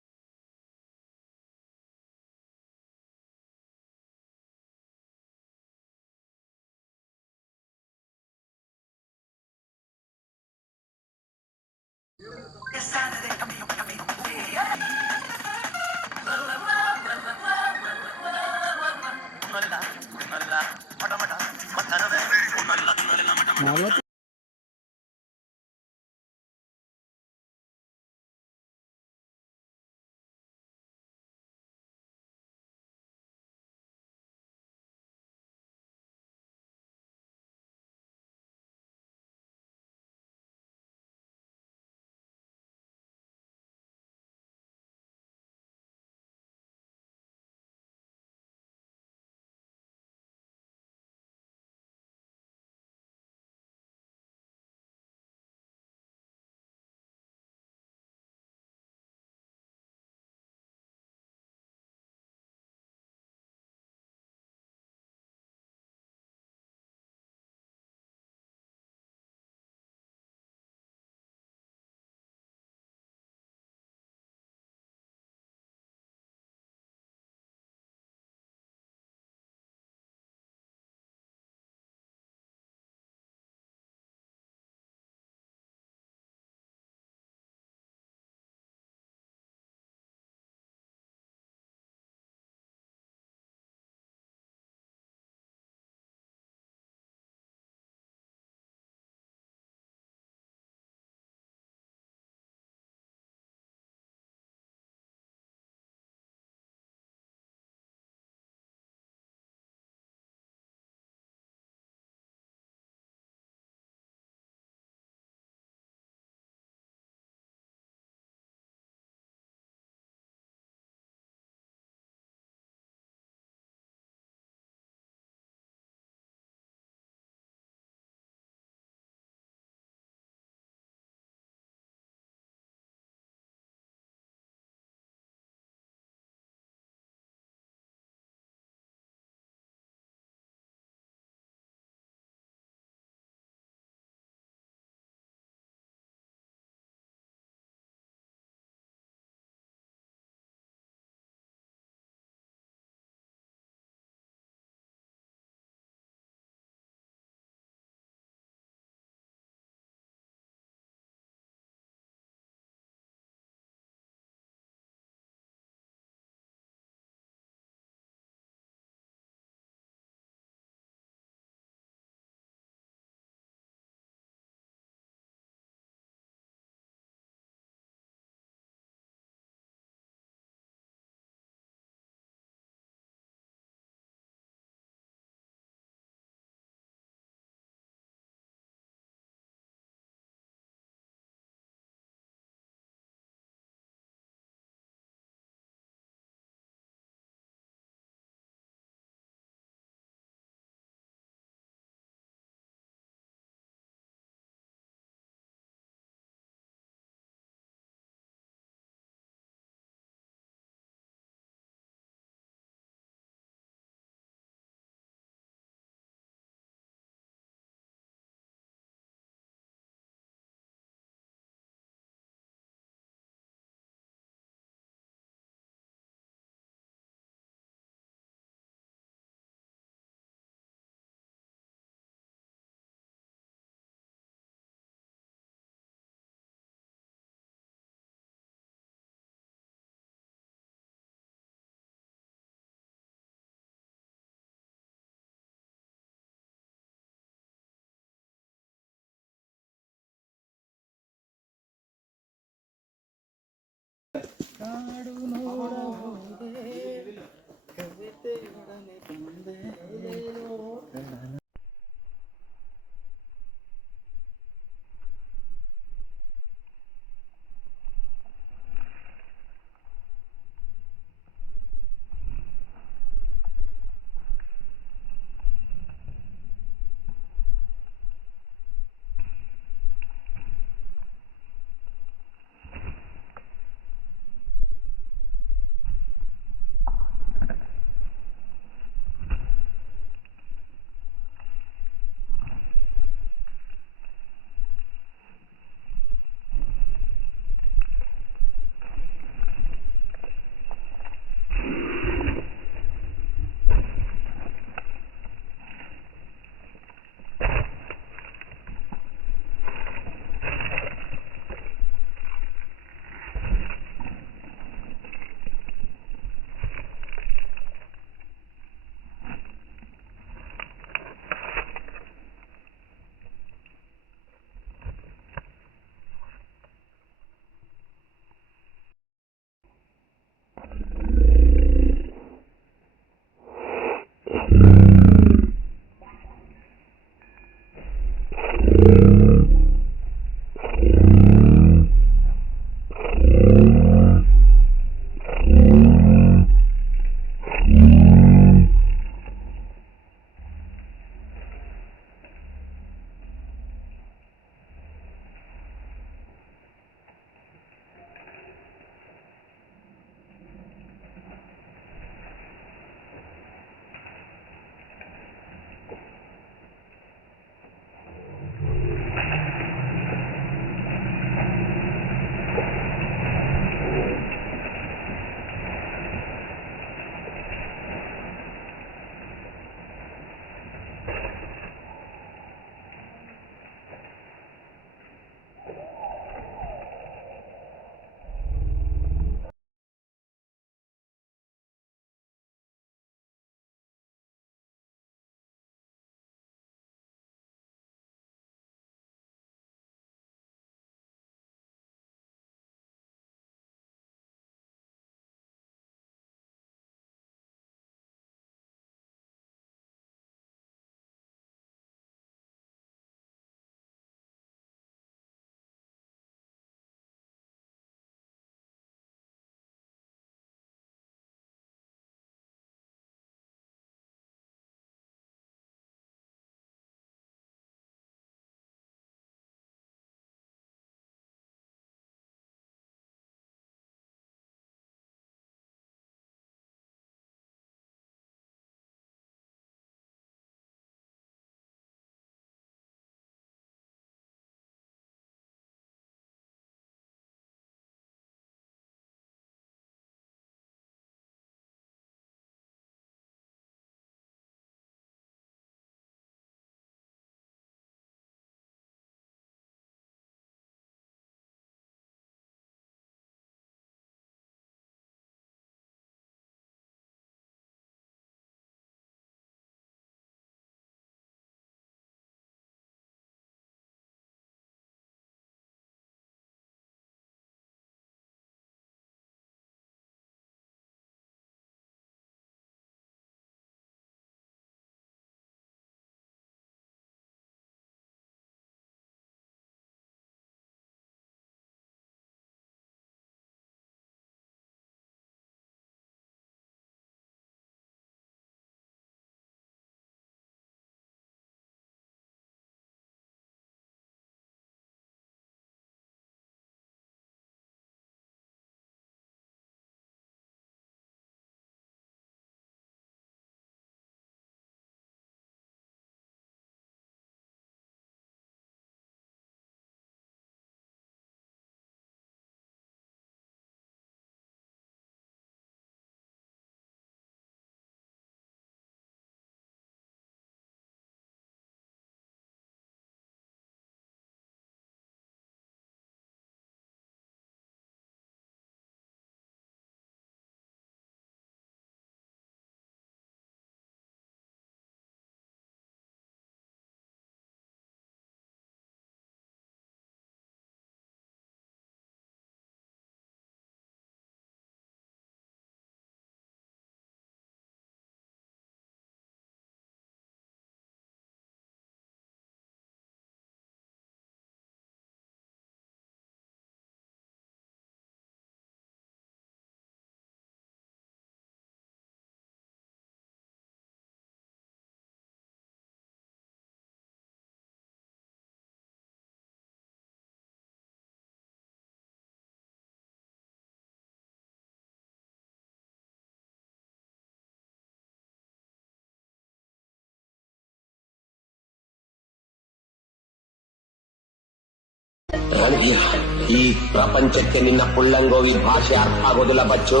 ಈ ಪ್ರಪಂಚಕ್ಕೆ ನಿನ್ನ ಪುಳ್ಳಂಗೋವಿ ಭಾಷೆ ಅರ್ಥ ಆಗೋದಿಲ್ಲ ಬಚ್ಚು.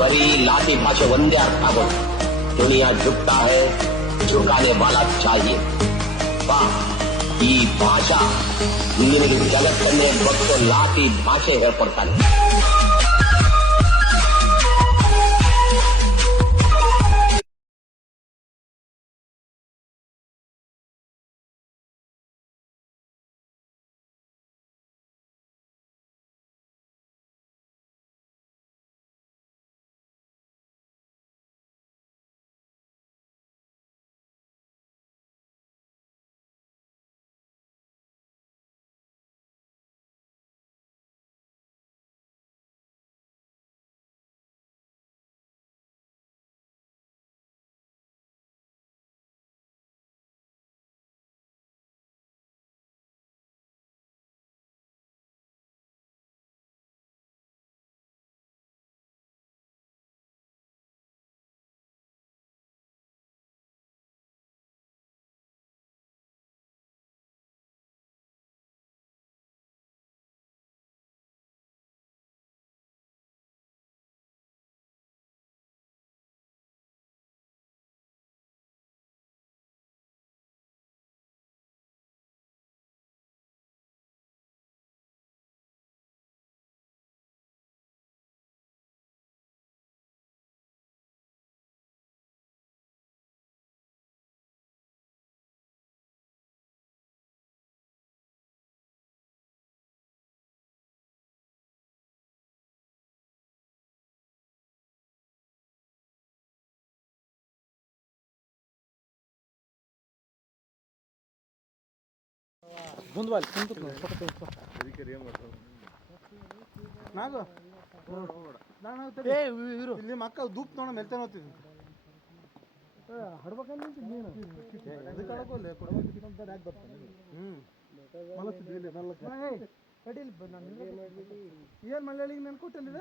ಬರೀ ಲಾತಿ ಭಾಷೆ ಒಂದೇ ಅರ್ಥ ಆಗೋದು. ದುನಿಯಾ झुकता है, झुकाने वाला चाहिए. ಬಾ, ಈ ಭಾಷಾ ನಿನಗೆ ಜಗತ್ತನ್ನೇ ಗೊತ್ತು ಲಾತಿ ಭಾಷೆ ಹೇಳ್ಕೊಡ್ತಾನೆ. ಇಲ್ಲಿ ಮಕ್ಕ ದೂಪ್ ನೋಡ ಮೆಲ್ತೆ ನೋಡ್ತಿದ್ವಿ ಏನ್ ಮಳ್ಳಳಿಗೆ ನನ್ ಕೊಟ್ಟಿಲ್ಲ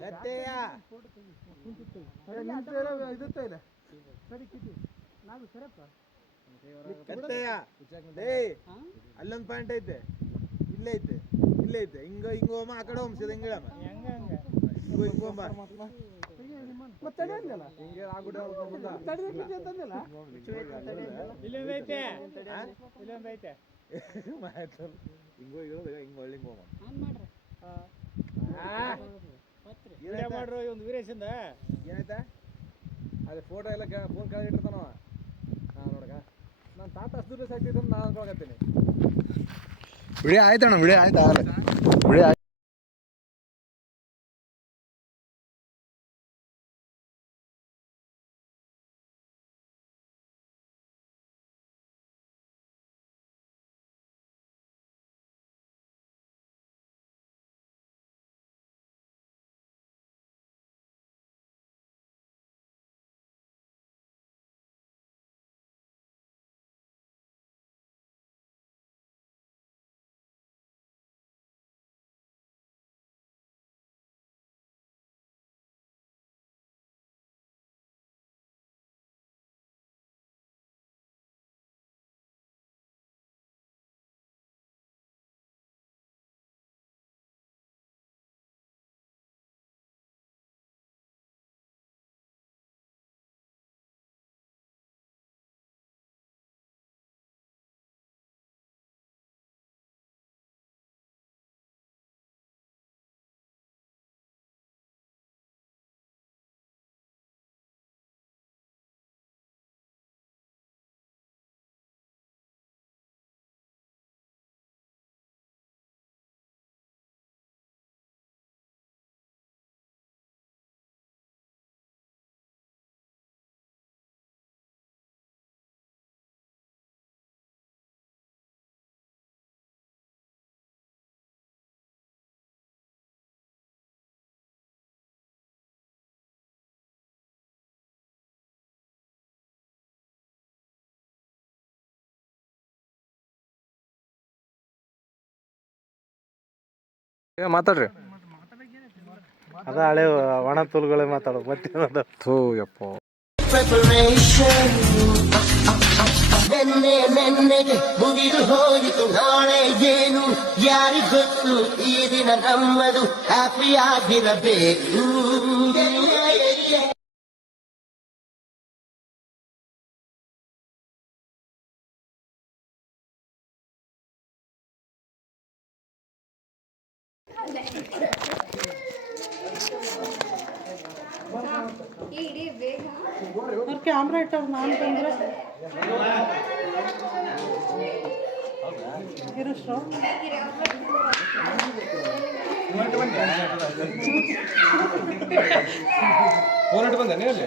ಅಲ್ಲೊಂದು ಪಾಯಿಂಟ್ ಐತೆ ಇಲ್ಲೇ ಐತೆ ಇಲ್ಲೇ ಐತೆ ಹಿಂಗ ಹಿಂಗ ಹೋಮ ಆ ಕಡೆ ಹೋಮ್ಸಿದ ಹಿಂಗಮ್ಮ ಹಿಂಗ ಹೋಮ ಮಾಡ್ರು ಒಂದು ವೀರೇಶಿಂದ ಏನಾಯ್ತಾ ಅದೇ ಫೋಟೋ ಎಲ್ಲ ಫೋನ್ ಕೆಳಗೆ ಇಟ್ಟಿರ್ತಾನವ ನೋಡಕ ನಾನು ತಾತ ಅಷ್ಟು ದಿವಸ ಆಗ್ತಿದ್ದ ನಾನು ಅನ್ಕೊಳಕತ್ತೀನಿ ವಿಡಿಯೋ ಆಯ್ತಣ್ಣ ವಿಡಿಯೋ ಆಯ್ತಾ ವಿಡಿಯೋ ಆಯ್ತು ಮಾತಾಡ್ರಿ ಅದ ಹಳೆ ಒಣ ತೂಲ್ಗಳೇ ಮಾತಾಡೋದು ಮತ್ತೆ ಥೂ ಯಪ್ಪ ನೆನ್ನೆಗೆ ಮುಗಿದು ಹೋಯಿತು ನಾಳೆ ಏನು ಯಾರಿಗೊತ್ತು ಈ ದಿನ ನಮ್ಮದು ಹ್ಯಾಪಿಯಾಗಿರಬೇಕು ಕ್ಯಾಮ್ರಾ ಇಟ್ಟವ್ರು ನಾನು ತಂದ್ರೆ ಫೋನ್ ಇಟ್ಟು ಬಂದೆ ನೀರಲ್ಲಿ